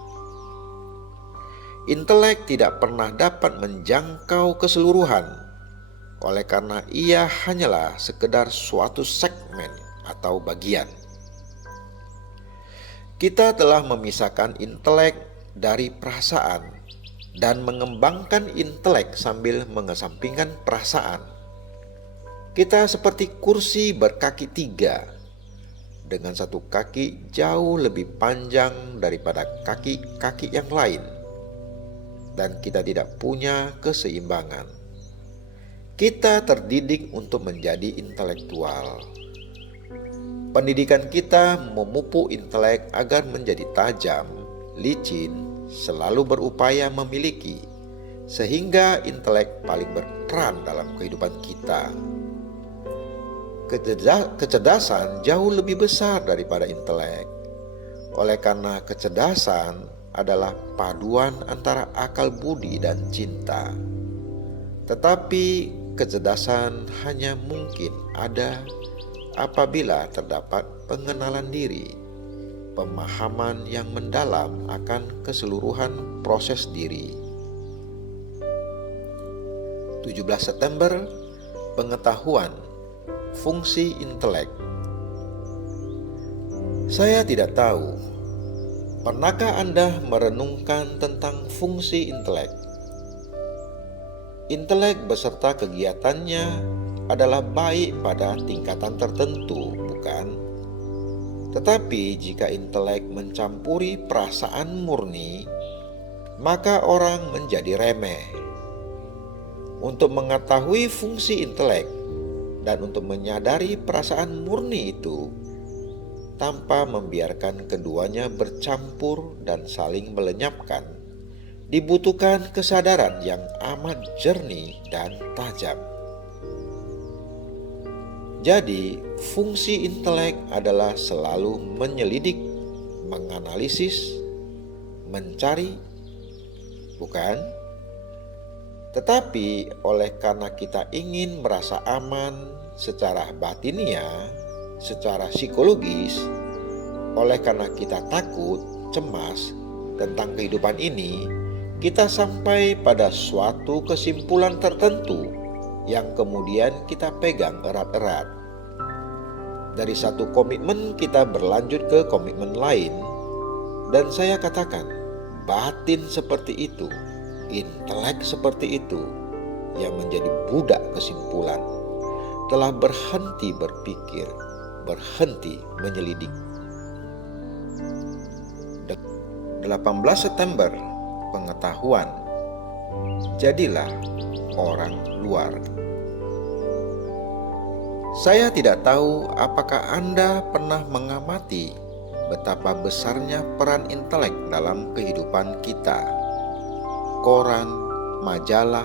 Intelek tidak pernah dapat menjangkau keseluruhan, oleh karena ia hanyalah sekedar suatu segmen atau bagian. Kita telah memisahkan intelek dari perasaan dan mengembangkan intelek sambil mengesampingkan perasaan. Kita seperti kursi berkaki 3, dengan satu kaki jauh lebih panjang daripada kaki-kaki yang lain, dan kita tidak punya keseimbangan. Kita terdidik untuk menjadi intelektual. Pendidikan kita memupuk intelek agar menjadi tajam, licin, selalu berupaya memiliki, sehingga intelek paling berperan dalam kehidupan kita. Kecerdasan jauh lebih besar daripada intelek. Oleh karena kecerdasan adalah paduan antara akal budi dan cinta. Tetapi kecerdasan hanya mungkin ada apabila terdapat pengenalan diri, pemahaman yang mendalam akan keseluruhan proses diri. 17 September, pengetahuan, fungsi intelek. Saya tidak tahu, pernahkah Anda merenungkan tentang fungsi intelek? Intelek beserta kegiatannya adalah baik pada tingkatan tertentu, bukan? Tetapi jika intelek mencampuri perasaan murni, maka orang menjadi remeh. Untuk mengetahui fungsi intelek dan untuk menyadari perasaan murni itu, tanpa membiarkan keduanya bercampur dan saling melenyapkan, dibutuhkan kesadaran yang amat jernih dan tajam. Jadi, fungsi intelek adalah selalu menyelidik, menganalisis, mencari, bukan? Tetapi oleh karena kita ingin merasa aman secara batinia, secara psikologis, oleh karena kita takut, cemas tentang kehidupan ini, kita sampai pada suatu kesimpulan tertentu yang kemudian kita pegang erat-erat. Dari satu komitmen kita berlanjut ke komitmen lain, dan saya katakan, batin seperti itu, intelek seperti itu, yang menjadi budak kesimpulan, telah berhenti berpikir, berhenti menyelidik. 18 September, pengetahuan, jadilah orang luar. Saya tidak tahu apakah Anda pernah mengamati betapa besarnya peran intelek dalam kehidupan kita. Koran, majalah,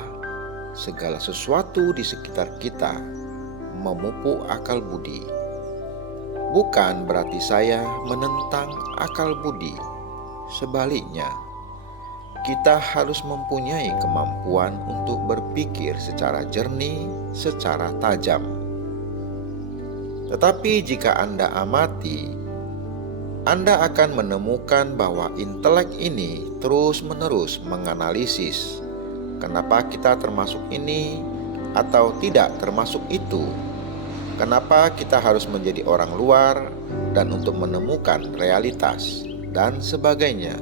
segala sesuatu di sekitar kita memupuk akal budi. Bukan berarti saya menentang akal budi. Sebaliknya, kita harus mempunyai kemampuan untuk berpikir secara jernih, secara tajam. Tetapi jika Anda amati, Anda akan menemukan bahwa intelek ini terus-menerus menganalisis kenapa kita termasuk ini atau tidak termasuk itu. Kenapa kita harus menjadi orang luar dan untuk menemukan realitas dan sebagainya.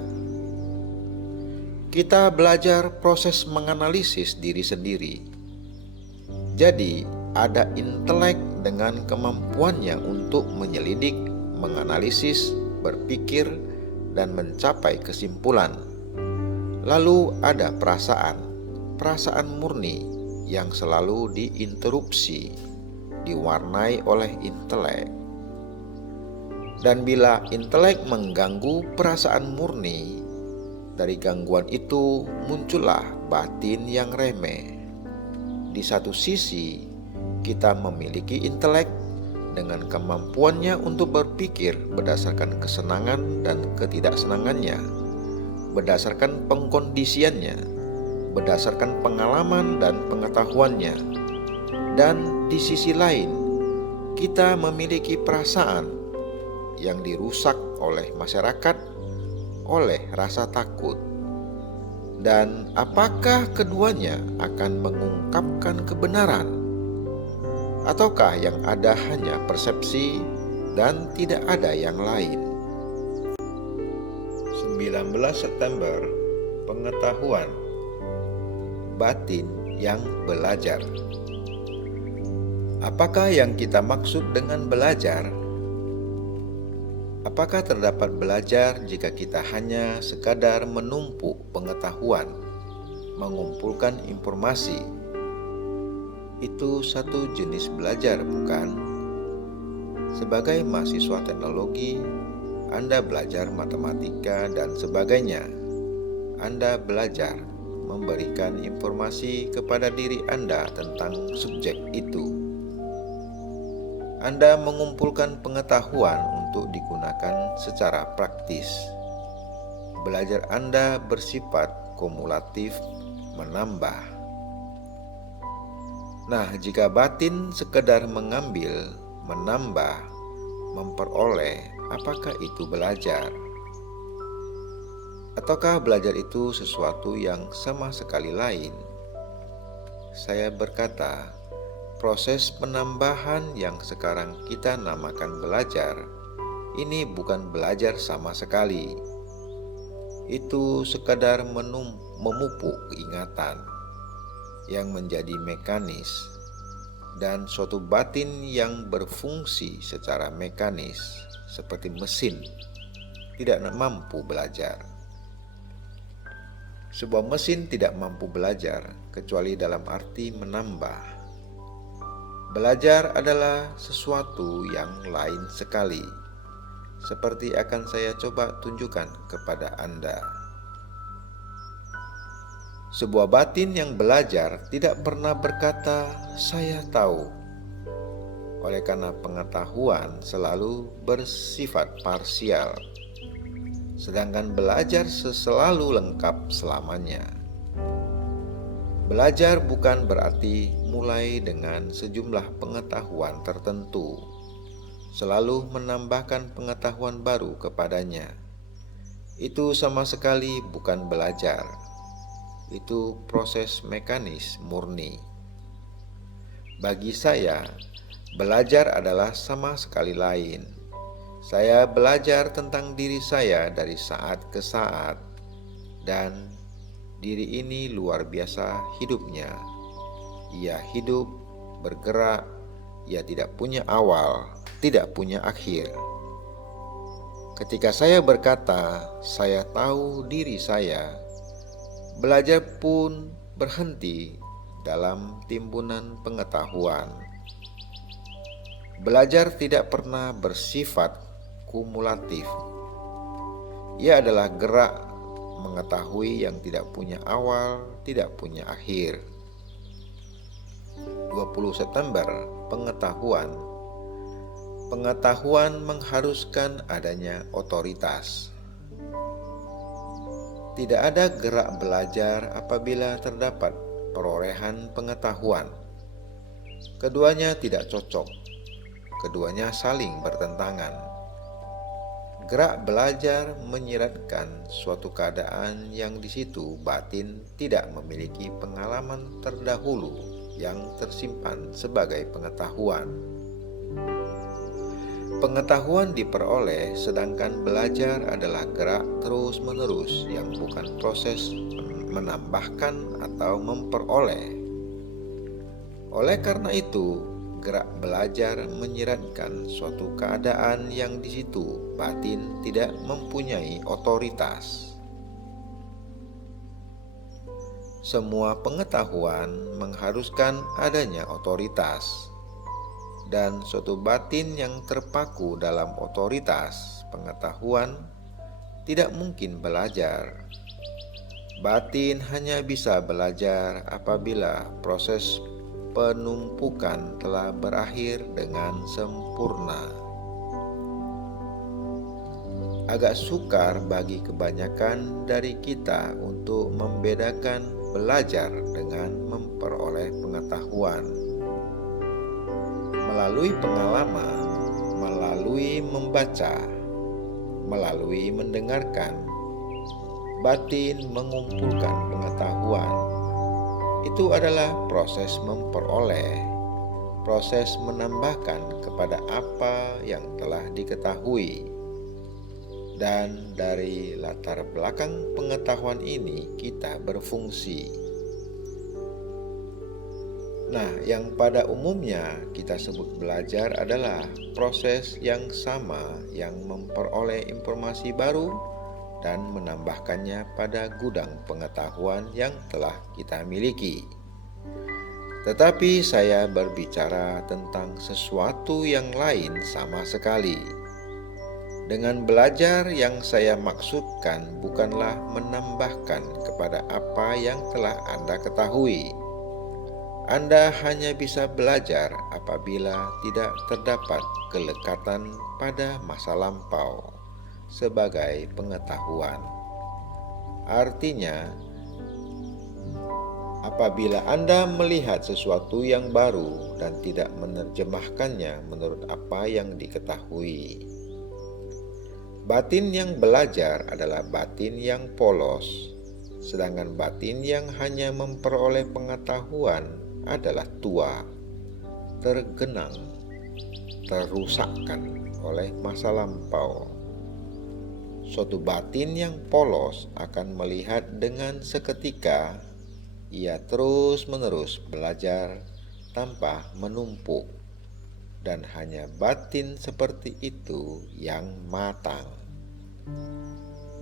Kita belajar proses menganalisis diri sendiri. Jadi, ada intelek dengan kemampuannya untuk menyelidik, menganalisis, berpikir, dan mencapai kesimpulan. Lalu ada perasaan murni yang selalu diinterupsi, diwarnai oleh intelek. Dan bila intelek mengganggu perasaan murni, dari gangguan itu muncullah batin yang remeh. Di satu sisi, kita memiliki intelek dengan kemampuannya untuk berpikir berdasarkan kesenangan dan ketidaksenangannya, berdasarkan pengkondisiannya, berdasarkan pengalaman dan pengetahuannya. Dan di sisi lain, kita memiliki perasaan yang dirusak oleh masyarakat, oleh rasa takut. Dan apakah keduanya akan mengungkapkan kebenaran? Ataukah yang ada hanya persepsi dan tidak ada yang lain? 19 September, pengetahuan batin yang belajar. Apakah yang kita maksud dengan belajar? Apakah terdapat belajar jika kita hanya sekadar menumpuk pengetahuan, mengumpulkan informasi? Itu satu jenis belajar, bukan? Sebagai mahasiswa teknologi, Anda belajar matematika dan sebagainya. Anda belajar memberikan informasi kepada diri Anda tentang subjek itu. Anda mengumpulkan pengetahuan untuk digunakan secara praktis. Belajar Anda bersifat kumulatif, menambah. Nah, jika batin sekedar mengambil, menambah, memperoleh, apakah itu belajar? Ataukah belajar itu sesuatu yang sama sekali lain? Saya berkata, proses penambahan yang sekarang kita namakan belajar, ini bukan belajar sama sekali. Itu sekadar memupuk ingatan yang menjadi mekanis, dan suatu batin yang berfungsi secara mekanis seperti mesin tidak mampu belajar. Sebuah mesin tidak mampu belajar kecuali dalam arti menambah. Belajar adalah sesuatu yang lain sekali, seperti akan saya coba tunjukkan kepada Anda. Sebuah batin yang belajar tidak pernah berkata, "Saya tahu." Oleh karena pengetahuan selalu bersifat parsial, sedangkan belajar selalu lengkap selamanya. Belajar bukan berarti mulai dengan sejumlah pengetahuan tertentu, selalu menambahkan pengetahuan baru kepadanya. Itu sama sekali bukan belajar. Itu proses mekanis murni. Bagi saya, belajar adalah sama sekali lain. Saya belajar tentang diri saya dari saat ke saat, dan diri ini luar biasa hidupnya. Ia hidup, bergerak, ia tidak punya awal, tidak punya akhir. Ketika saya berkata, saya tahu diri saya, belajar pun berhenti dalam timbunan pengetahuan. Belajar tidak pernah bersifat kumulatif. Ia adalah gerak mengetahui yang tidak punya awal, tidak punya akhir. 20 September, pengetahuan. Pengetahuan mengharuskan adanya otoritas. Tidak ada gerak belajar apabila terdapat perolehan pengetahuan. Keduanya tidak cocok, keduanya saling bertentangan. Gerak belajar menyiratkan suatu keadaan yang di situ batin tidak memiliki pengalaman terdahulu yang tersimpan sebagai pengetahuan. Pengetahuan diperoleh, sedangkan belajar adalah gerak terus-menerus yang bukan proses menambahkan atau memperoleh. Oleh karena itu, gerak belajar menyiratkan suatu keadaan yang di situ batin tidak mempunyai otoritas. Semua pengetahuan mengharuskan adanya otoritas, dan suatu batin yang terpaku dalam otoritas pengetahuan tidak mungkin belajar. Batin hanya bisa belajar apabila proses penumpukan telah berakhir dengan sempurna. Agak sukar bagi kebanyakan dari kita untuk membedakan belajar dengan memperoleh pengetahuan. Melalui pengalaman, melalui membaca, melalui mendengarkan, batin mengumpulkan pengetahuan. Itu adalah proses memperoleh, proses menambahkan kepada apa yang telah diketahui. Dan dari latar belakang pengetahuan ini kita berfungsi. Nah, yang pada umumnya kita sebut belajar adalah proses yang sama yang memperoleh informasi baru dan menambahkannya pada gudang pengetahuan yang telah kita miliki. Tetapi saya berbicara tentang sesuatu yang lain sama sekali. Dengan belajar yang saya maksudkan bukanlah menambahkan kepada apa yang telah Anda ketahui. Anda hanya bisa belajar apabila tidak terdapat kelekatan pada masa lampau sebagai pengetahuan. Artinya, apabila Anda melihat sesuatu yang baru dan tidak menerjemahkannya menurut apa yang diketahui. Batin yang belajar adalah batin yang polos, sedangkan batin yang hanya memperoleh pengetahuan adalah tua, tergenang, terusakkan oleh masa lampau. Suatu batin yang polos akan melihat dengan seketika. Ia terus-menerus belajar tanpa menumpuk, dan hanya batin seperti itu yang matang.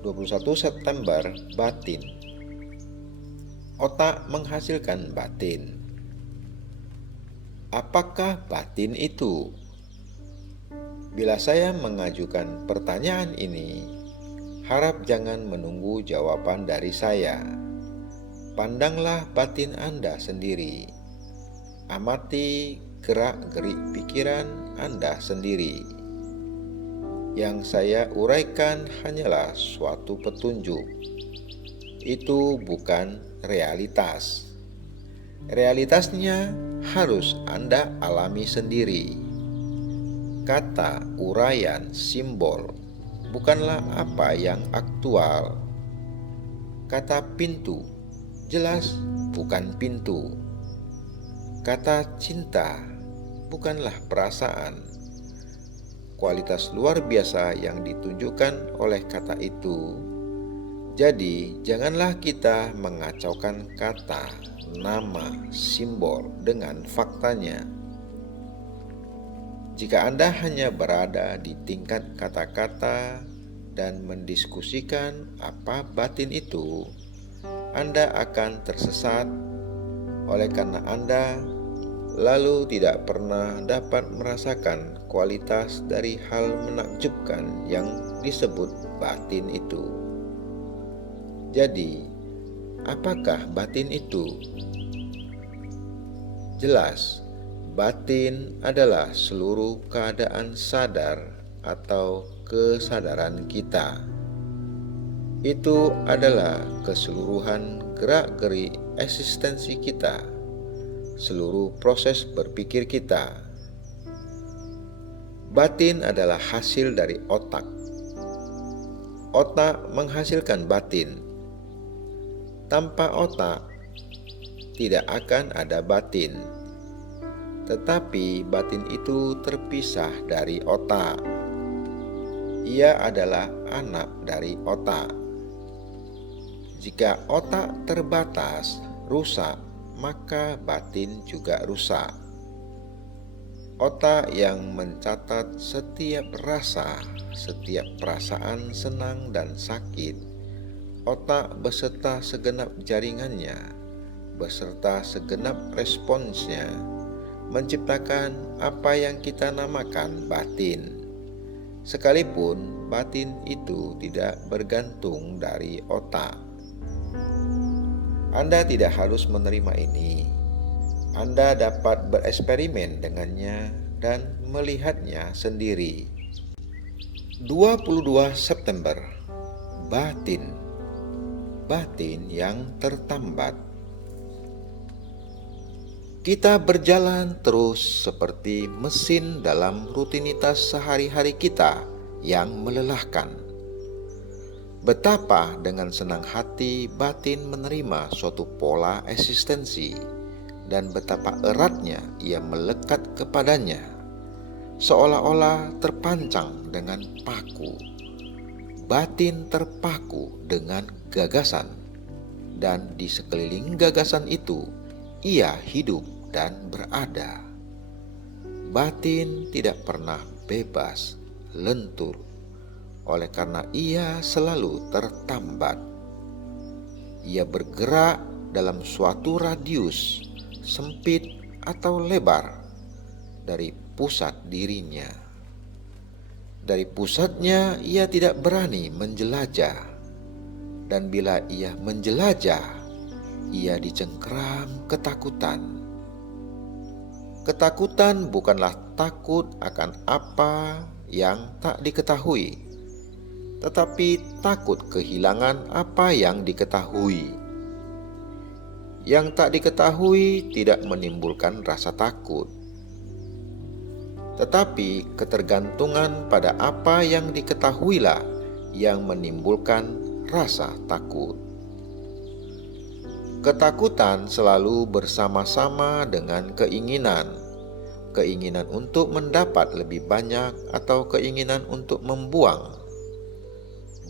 21 September, batin. Otak menghasilkan batin. Apakah batin itu? Bila saya mengajukan pertanyaan ini, harap jangan menunggu jawaban dari saya. Pandanglah batin Anda sendiri. Amati gerak-gerik pikiran Anda sendiri. Yang saya uraikan hanyalah suatu petunjuk. Itu bukan realitas. Realitasnya harus Anda alami sendiri. Kata, uraian, simbol bukanlah apa yang aktual. Kata pintu jelas bukan pintu. Kata cinta bukanlah perasaan. Kualitas luar biasa yang ditunjukkan oleh kata itu. Jadi, janganlah kita mengacaukan kata, nama, simbol dengan faktanya. Jika Anda hanya berada di tingkat kata-kata dan mendiskusikan apa batin itu, Anda akan tersesat oleh karena Anda lalu tidak pernah dapat merasakan kualitas dari hal menakjubkan yang disebut batin itu. Jadi, apakah batin itu? Jelas, batin adalah seluruh keadaan sadar atau kesadaran kita. Itu adalah keseluruhan gerak-gerik eksistensi kita, seluruh proses berpikir kita. Batin adalah hasil dari otak. Otak menghasilkan batin. Tanpa otak, tidak akan ada batin. Tetapi batin itu terpisah dari otak. Ia adalah anak dari otak. Jika otak terbatas, rusak, maka batin juga rusak. Otak yang mencatat setiap rasa, setiap perasaan senang dan sakit, otak beserta segenap jaringannya, beserta segenap responsnya, menciptakan apa yang kita namakan batin. Sekalipun batin itu tidak bergantung dari otak. Anda tidak harus menerima ini. Anda dapat bereksperimen dengannya dan melihatnya sendiri. 22 September. Batin. Batin yang tertambat. Kita berjalan terus seperti mesin dalam rutinitas sehari-hari kita yang melelahkan. Betapa dengan senang hati batin menerima suatu pola eksistensi, dan betapa eratnya ia melekat kepadanya, seolah-olah terpancang dengan paku. Batin terpaku dengan gagasan, dan di sekeliling gagasan itu ia hidup dan berada. Batin tidak pernah bebas, lentur, oleh karena ia selalu tertambat. Ia bergerak dalam suatu radius sempit atau lebar dari pusat dirinya. Dari pusatnya ia tidak berani menjelajah, dan bila ia menjelajah, ia dicengkeram ketakutan. Ketakutan bukanlah takut akan apa yang tak diketahui, tetapi takut kehilangan apa yang diketahui. Yang tak diketahui tidak menimbulkan rasa takut, tetapi ketergantungan pada apa yang diketahuilah yang menimbulkan rasa takut. Ketakutan selalu bersama-sama dengan keinginan untuk mendapat lebih banyak atau keinginan untuk membuang.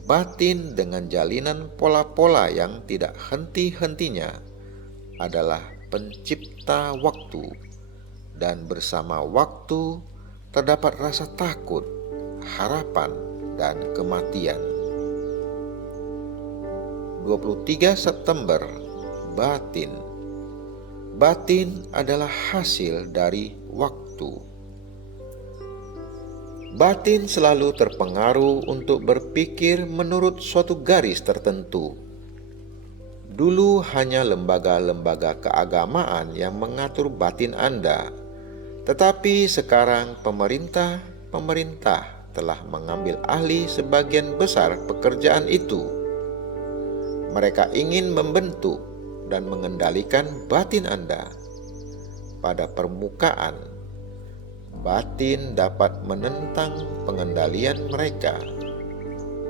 Batin dengan jalinan pola-pola yang tidak henti-hentinya adalah pencipta waktu, dan bersama waktu terdapat rasa takut, harapan, dan kematian. 23 September. Batin. Batin adalah hasil dari waktu. Batin selalu terpengaruh untuk berpikir menurut suatu garis tertentu. Dulu hanya lembaga-lembaga keagamaan yang mengatur batin Anda, tetapi sekarang pemerintah telah mengambil alih sebagian besar pekerjaan itu. Mereka ingin membentuk dan mengendalikan batin Anda. Pada permukaan, batin dapat menentang pengendalian mereka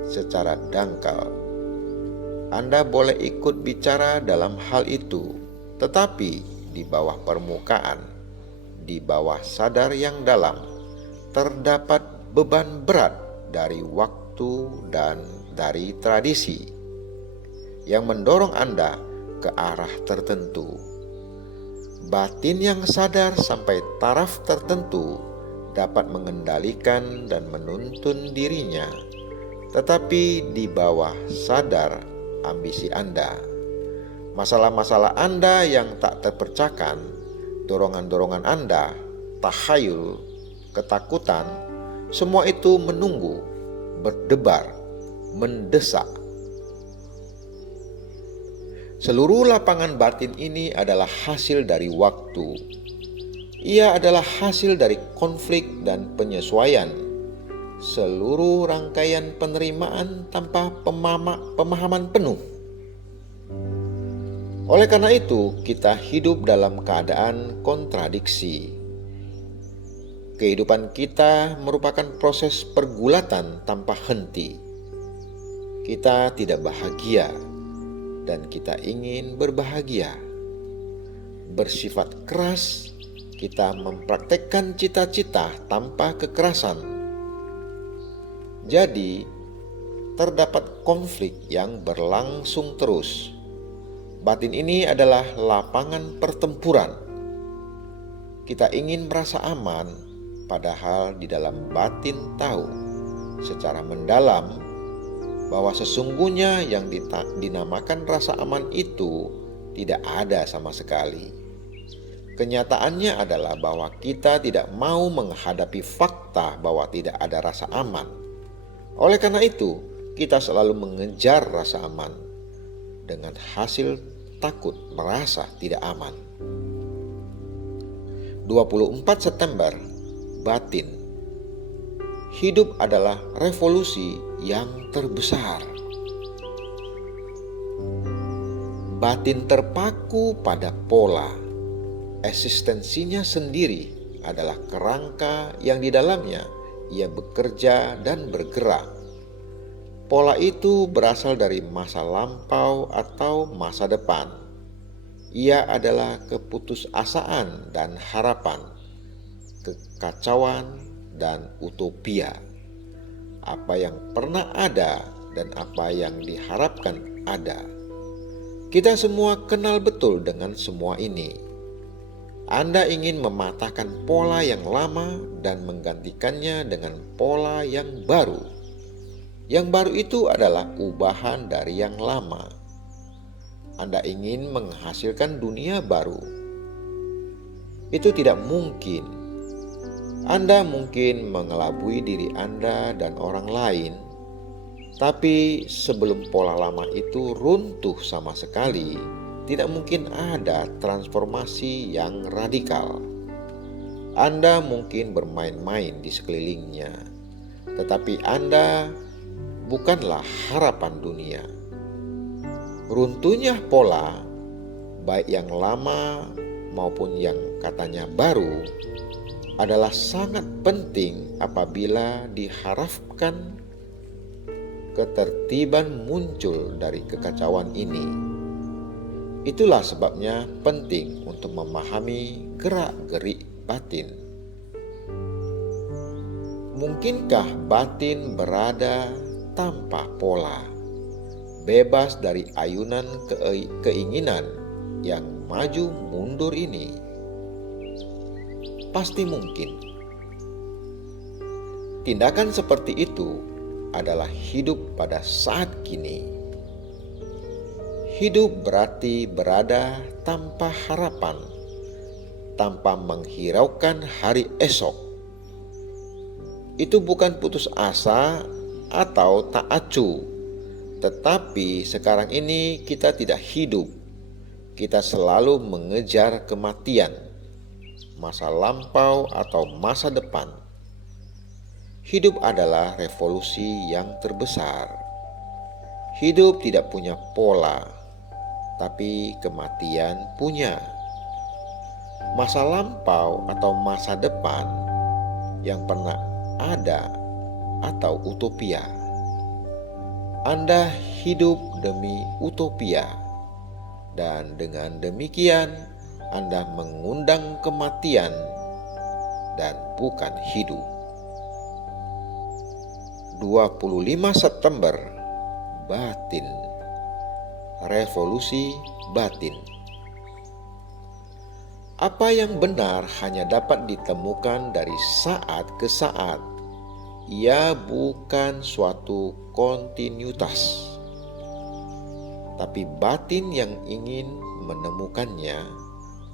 secara dangkal. Anda boleh ikut bicara dalam hal itu, tetapi di bawah permukaan, di bawah sadar yang dalam, terdapat beban berat dari waktu dan dari tradisi yang mendorong Anda ke arah tertentu. Batin yang sadar sampai taraf tertentu dapat mengendalikan dan menuntun dirinya, tetapi di bawah sadar ambisi Anda, masalah-masalah Anda yang tak terpecahkan, dorongan-dorongan Anda, tahayul, ketakutan, semua itu menunggu, berdebar, mendesak. Seluruh lapangan batin ini adalah hasil dari waktu. Ia adalah hasil dari konflik dan penyesuaian. seluruh rangkaian penerimaan tanpa pemahaman penuh. Oleh karena itu, kita hidup dalam keadaan kontradiksi. Kehidupan kita merupakan proses pergulatan tanpa henti. Kita tidak bahagia dan kita ingin berbahagia. Bersifat keras, kita mempraktekkan cita-cita tanpa kekerasan. Jadi, terdapat konflik yang berlangsung terus. Batin ini adalah lapangan pertempuran. Kita ingin merasa aman, padahal di dalam batin tahu secara mendalam bahwa sesungguhnya yang dinamakan rasa aman itu tidak ada sama sekali. Kenyataannya adalah bahwa kita tidak mau menghadapi fakta bahwa tidak ada rasa aman. Oleh karena itu, kita selalu mengejar rasa aman dengan hasil takut merasa tidak aman. 24 September, batin. Hidup adalah revolusi yang terbesar. Batin terpaku pada pola. Eksistensinya sendiri adalah kerangka yang di dalamnya ia bekerja dan bergerak. Pola itu berasal dari masa lampau atau masa depan. Ia adalah keputusasaan dan harapan, kekacauan dan utopia. Apa yang pernah ada dan apa yang diharapkan ada. Kita semua kenal betul dengan semua ini. Anda ingin mematahkan pola yang lama dan menggantikannya dengan pola yang baru. Yang baru itu adalah ubahan dari yang lama. Anda ingin menghasilkan dunia baru. Itu tidak mungkin. Anda mungkin mengelabui diri Anda dan orang lain, tapi sebelum pola lama itu runtuh sama sekali, tidak mungkin ada transformasi yang radikal. Anda mungkin bermain-main di sekelilingnya, tetapi Anda bukanlah harapan dunia. Runtuhnya pola, baik yang lama maupun yang katanya baru, adalah sangat penting apabila diharapkan ketertiban muncul dari kekacauan ini. Itulah sebabnya penting untuk memahami gerak-gerik batin. Mungkinkah batin berada tanpa pola, bebas dari ayunan keinginan yang maju mundur ini? Pasti mungkin. Tindakan seperti itu adalah hidup pada saat kini. Hidup berarti berada tanpa harapan, tanpa menghiraukan hari esok. Itu bukan putus asa atau tak acuh, tetapi sekarang ini kita tidak hidup. Kita selalu mengejar kematian, masa lampau atau masa depan. Hidup adalah revolusi yang terbesar. Hidup tidak punya pola, tapi kematian punya. Masa lampau atau masa depan yang pernah ada atau utopia. Anda hidup demi utopia, dan dengan demikian Anda mengundang kematian dan bukan hidup. 25 September, batin. Revolusi batin. Apa yang benar hanya dapat ditemukan dari saat ke saat. Ia bukan suatu kontinuitas, tapi batin yang ingin menemukannya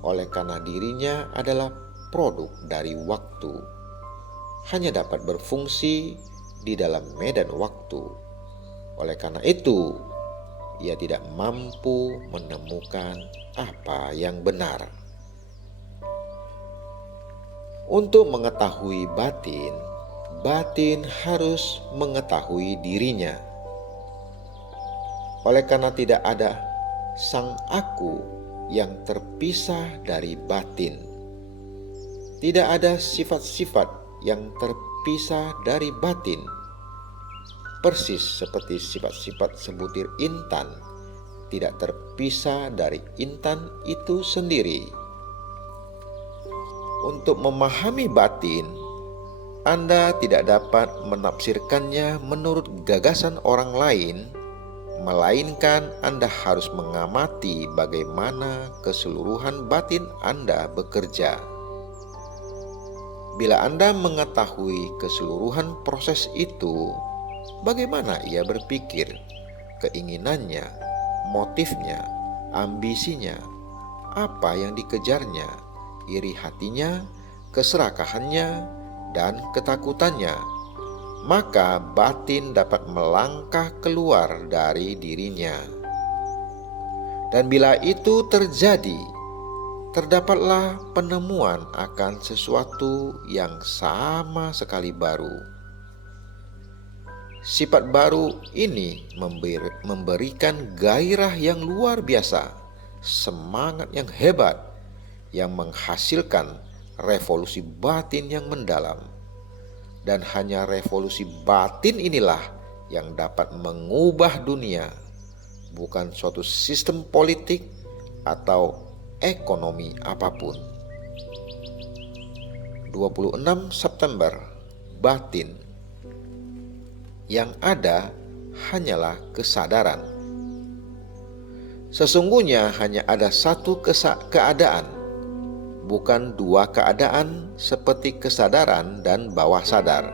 oleh karena dirinya adalah produk dari waktu, hanya dapat berfungsi di dalam medan waktu. Oleh karena itu, ia tidak mampu menemukan apa yang benar. Untuk mengetahui batin, batin harus mengetahui dirinya. Oleh karena tidak ada sang aku yang terpisah dari batin. Tidak ada sifat-sifat yang terpisah dari batin. Persis seperti sifat-sifat sebutir intan tidak terpisah dari intan itu sendiri. Untuk memahami batin, Anda tidak dapat menafsirkannya menurut gagasan orang lain, melainkan Anda harus mengamati bagaimana keseluruhan batin Anda bekerja. Bila Anda mengetahui keseluruhan proses itu, bagaimana ia berpikir, keinginannya, motifnya, ambisinya, apa yang dikejarnya, iri hatinya, keserakahannya, dan ketakutannya, maka batin dapat melangkah keluar dari dirinya. Dan bila itu terjadi, terdapatlah penemuan akan sesuatu yang sama sekali baru. Sifat baru ini memberikan gairah yang luar biasa, semangat yang hebat, yang menghasilkan revolusi batin yang mendalam. Dan hanya revolusi batin inilah yang dapat mengubah dunia, bukan suatu sistem politik atau ekonomi apapun. 26 September, batin. Yang ada hanyalah kesadaran. Sesungguhnya hanya ada satu keadaan, bukan dua keadaan seperti kesadaran dan bawah sadar.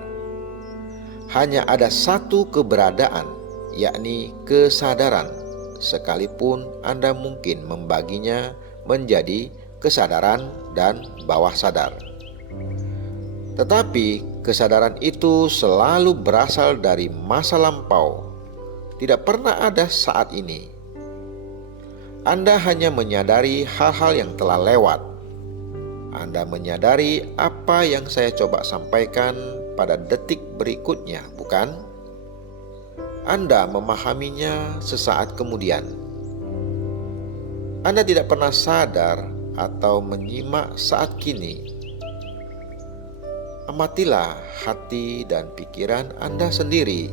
Hanya ada satu keberadaan, yakni kesadaran, sekalipun Anda mungkin membaginya menjadi kesadaran dan bawah sadar. Tetapi kesadaran itu selalu berasal dari masa lampau, tidak pernah ada saat ini. Anda hanya menyadari hal-hal yang telah lewat. Anda menyadari apa yang saya coba sampaikan pada detik berikutnya, bukan? Anda memahaminya sesaat kemudian. Anda tidak pernah sadar atau menyimak saat kini. Amatilah hati dan pikiran Anda sendiri,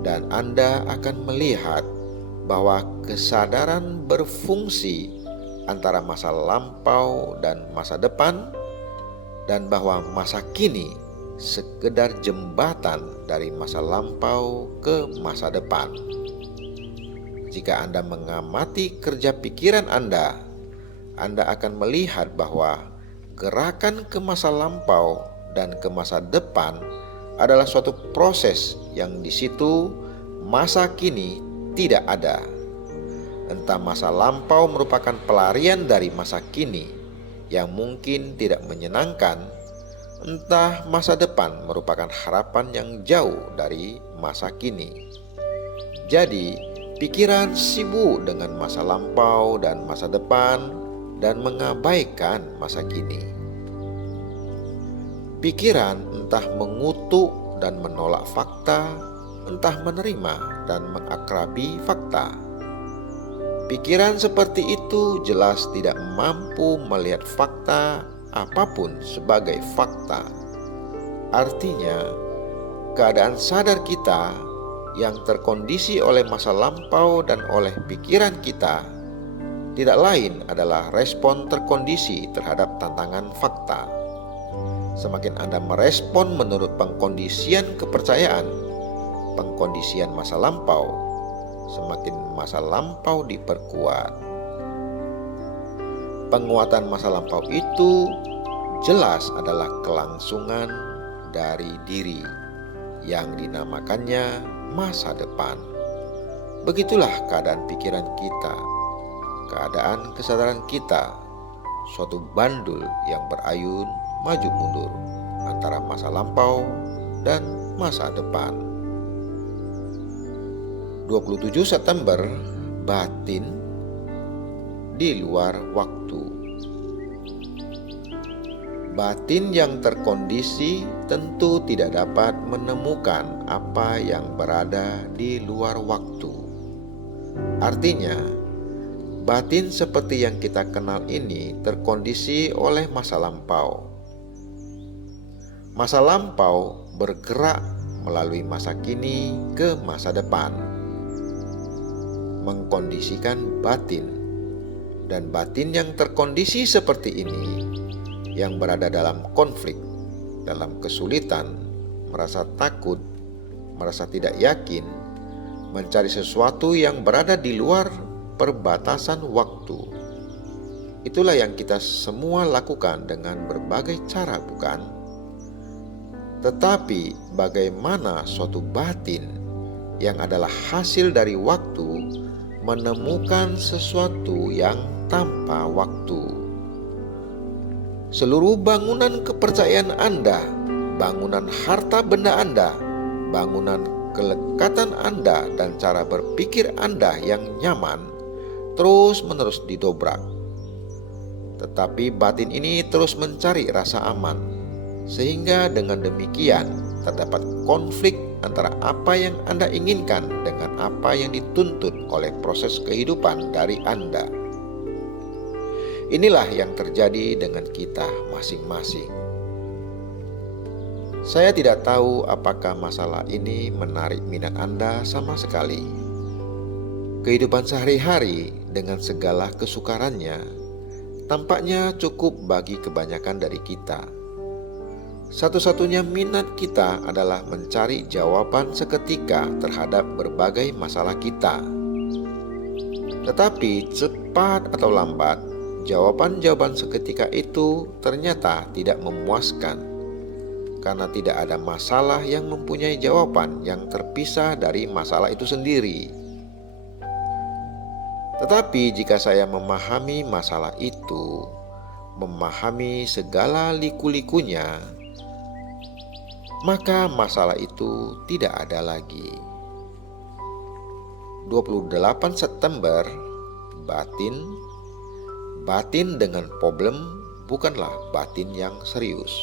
dan Anda akan melihat bahwa kesadaran berfungsi antara masa lampau dan masa depan, dan bahwa masa kini sekedar jembatan dari masa lampau ke masa depan. Jika Anda mengamati kerja pikiran Anda akan melihat bahwa gerakan ke masa lampau dan ke masa depan adalah suatu proses yang di situ masa kini tidak ada. Entah masa lampau merupakan pelarian dari masa kini yang mungkin tidak menyenangkan, entah masa depan merupakan harapan yang jauh dari masa kini. Jadi, pikiran sibuk dengan masa lampau dan masa depan dan mengabaikan masa kini. Pikiran entah mengutuk dan menolak fakta, entah menerima dan mengakrabi fakta. Pikiran seperti itu jelas tidak mampu melihat fakta apapun sebagai fakta. Artinya, keadaan sadar kita yang terkondisi oleh masa lampau dan oleh pikiran kita tidak lain adalah respon terkondisi terhadap tantangan fakta. Semakin Anda merespon menurut pengkondisian kepercayaan, pengkondisian masa lampau, semakin masa lampau diperkuat. Penguatan masa lampau itu jelas adalah kelangsungan dari diri yang dinamakannya masa depan. Begitulah keadaan pikiran kita, keadaan kesadaran kita, suatu bandul yang berayun maju mundur antara masa lampau dan masa depan. 27 September, batin di luar waktu. Batin yang terkondisi tentu tidak dapat menemukan apa yang berada di luar waktu. Artinya, batin seperti yang kita kenal ini terkondisi oleh masa lampau. Masa lampau bergerak melalui masa kini ke masa depan, mengkondisikan batin. Dan batin yang terkondisi seperti ini, yang berada dalam konflik, dalam kesulitan, merasa takut, merasa tidak yakin, mencari sesuatu yang berada di luar perbatasan waktu. Itulah yang kita semua lakukan dengan berbagai cara, bukan? Tetapi bagaimana suatu batin yang adalah hasil dari waktu menemukan sesuatu yang tanpa waktu? Seluruh bangunan kepercayaan Anda, bangunan harta benda Anda, bangunan kelekatan Anda, dan cara berpikir Anda yang nyaman terus-menerus didobrak. Tetapi batin ini terus mencari rasa aman, sehingga dengan demikian terdapat konflik antara apa yang Anda inginkan dengan apa yang dituntut oleh proses kehidupan dari Anda. Inilah yang terjadi dengan kita masing-masing. Saya tidak tahu apakah masalah ini menarik minat Anda sama sekali. Kehidupan sehari-hari dengan segala kesukarannya tampaknya cukup bagi kebanyakan dari kita. Satu-satunya minat kita adalah mencari jawaban seketika terhadap berbagai masalah kita. Tetapi cepat atau lambat, jawaban-jawaban seketika itu ternyata tidak memuaskan, karena tidak ada masalah yang mempunyai jawaban yang terpisah dari masalah itu sendiri. Tetapi jika saya memahami masalah itu, memahami segala liku-likunya, maka masalah itu tidak ada lagi. 28 September, batin dengan problem bukanlah batin yang serius.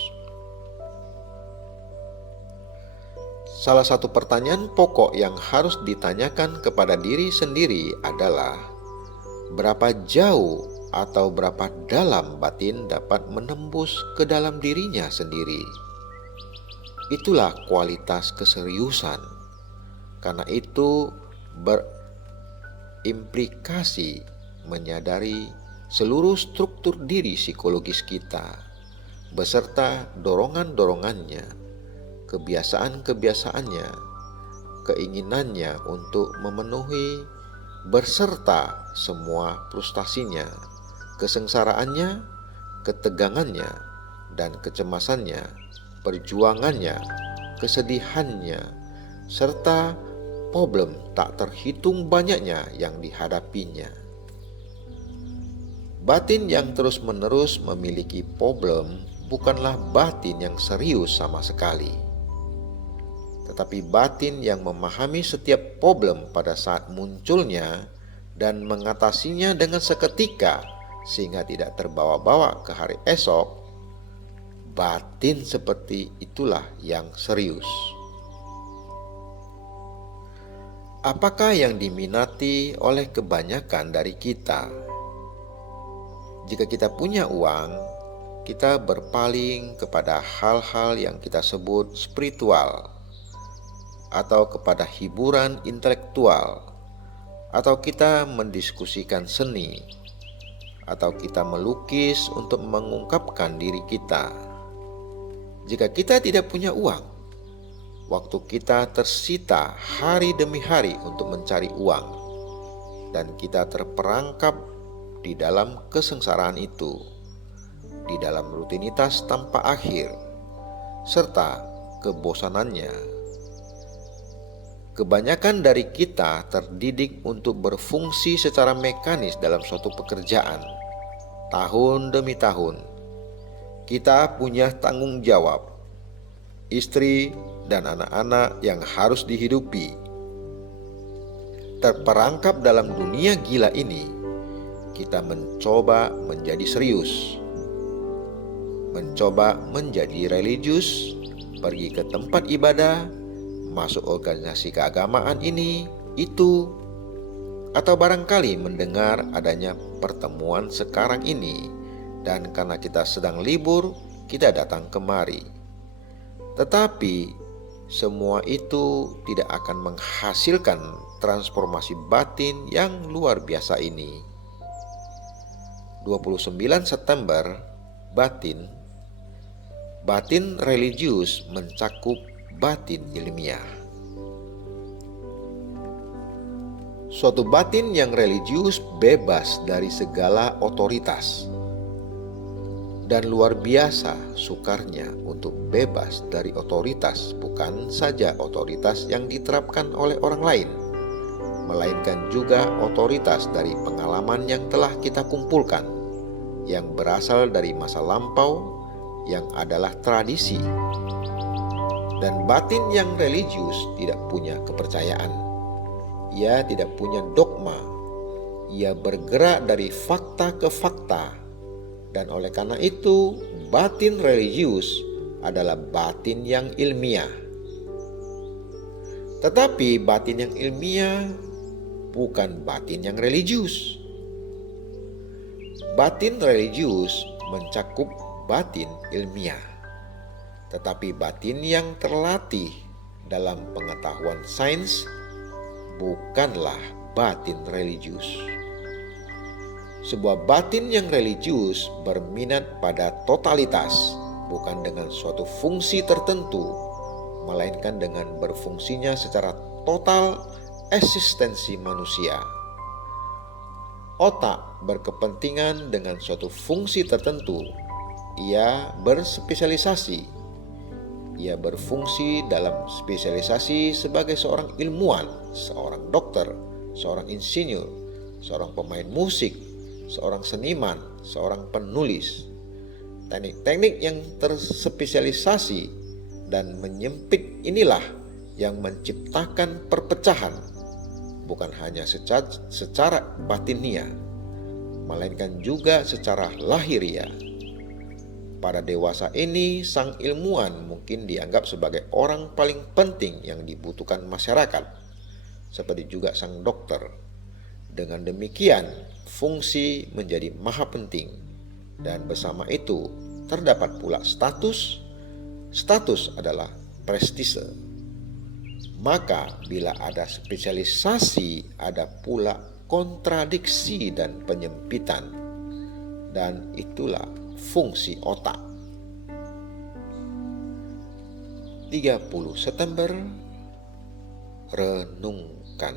Salah satu pertanyaan pokok yang harus ditanyakan kepada diri sendiri adalah berapa jauh atau berapa dalam batin dapat menembus ke dalam dirinya sendiri. Itulah kualitas keseriusan. Karena itu berimplikasi menyadari seluruh struktur diri psikologis kita, beserta dorongan-dorongannya, kebiasaan-kebiasaannya, keinginannya untuk memenuhi, berserta semua frustasinya, kesengsaraannya, ketegangannya, dan kecemasannya, perjuangannya, kesedihannya, serta problem tak terhitung banyaknya yang dihadapinya. Batin yang terus-menerus memiliki problem bukanlah batin yang serius sama sekali. Tetapi batin yang memahami setiap problem pada saat munculnya dan mengatasinya dengan seketika sehingga tidak terbawa-bawa ke hari esok, batin seperti itulah yang serius. Apakah yang diminati oleh kebanyakan dari kita? Jika kita punya uang, kita berpaling kepada hal-hal yang kita sebut spiritual, atau kepada hiburan intelektual, atau kita mendiskusikan seni, atau kita melukis untuk mengungkapkan diri kita. Jika kita tidak punya uang, waktu kita tersita hari demi hari untuk mencari uang, dan kita terperangkap di dalam kesengsaraan itu, di dalam rutinitas tanpa akhir, serta kebosanannya. Kebanyakan dari kita terdidik untuk berfungsi secara mekanis dalam suatu pekerjaan. Tahun demi tahun, kita punya tanggung jawab, istri dan anak-anak yang harus dihidupi. Terperangkap dalam dunia gila ini, kita mencoba menjadi serius. mencoba menjadi religius, pergi ke tempat ibadah, masuk organisasi keagamaan ini, itu, atau barangkali mendengar adanya pertemuan sekarang ini, dan karena kita sedang libur, kita datang kemari. Tetapi semua itu tidak akan menghasilkan transformasi batin yang luar biasa ini. 29 September, batin religius mencakup batin ilmiah. Suatu batin yang religius bebas dari segala otoritas, dan luar biasa sukarnya untuk bebas dari otoritas, bukan saja otoritas yang diterapkan oleh orang lain, melainkan juga otoritas dari pengalaman yang telah kita kumpulkan, yang berasal dari masa lampau, yang adalah tradisi. Dan batin yang religius tidak punya kepercayaan, ia tidak punya dogma, ia bergerak dari fakta ke fakta. Dan oleh karena itu, batin religius adalah batin yang ilmiah. Tetapi batin yang ilmiah bukan batin yang religius. Batin religius mencakup batin ilmiah. Tetapi batin yang terlatih dalam pengetahuan sains bukanlah batin religius. Sebuah batin yang religius berminat pada totalitas, bukan dengan suatu fungsi tertentu, melainkan dengan berfungsinya secara total eksistensi manusia. Otak berkepentingan dengan suatu fungsi tertentu, ia berspesialisasi. Ia berfungsi dalam spesialisasi sebagai seorang ilmuwan, seorang dokter, seorang insinyur, seorang pemain musik, seorang seniman, seorang penulis. Teknik-teknik yang terspesialisasi dan menyempit inilah yang menciptakan perpecahan, bukan hanya secara batinia, melainkan juga secara lahiria. Pada dewasa ini, sang ilmuwan mungkin dianggap sebagai orang paling penting yang dibutuhkan masyarakat, seperti juga sang dokter. Dengan demikian, fungsi menjadi maha penting, dan bersama itu terdapat pula status. Status adalah prestise. Maka bila ada spesialisasi, ada pula kontradiksi dan penyempitan, dan itulah fungsi otak. 30 September, renungkan.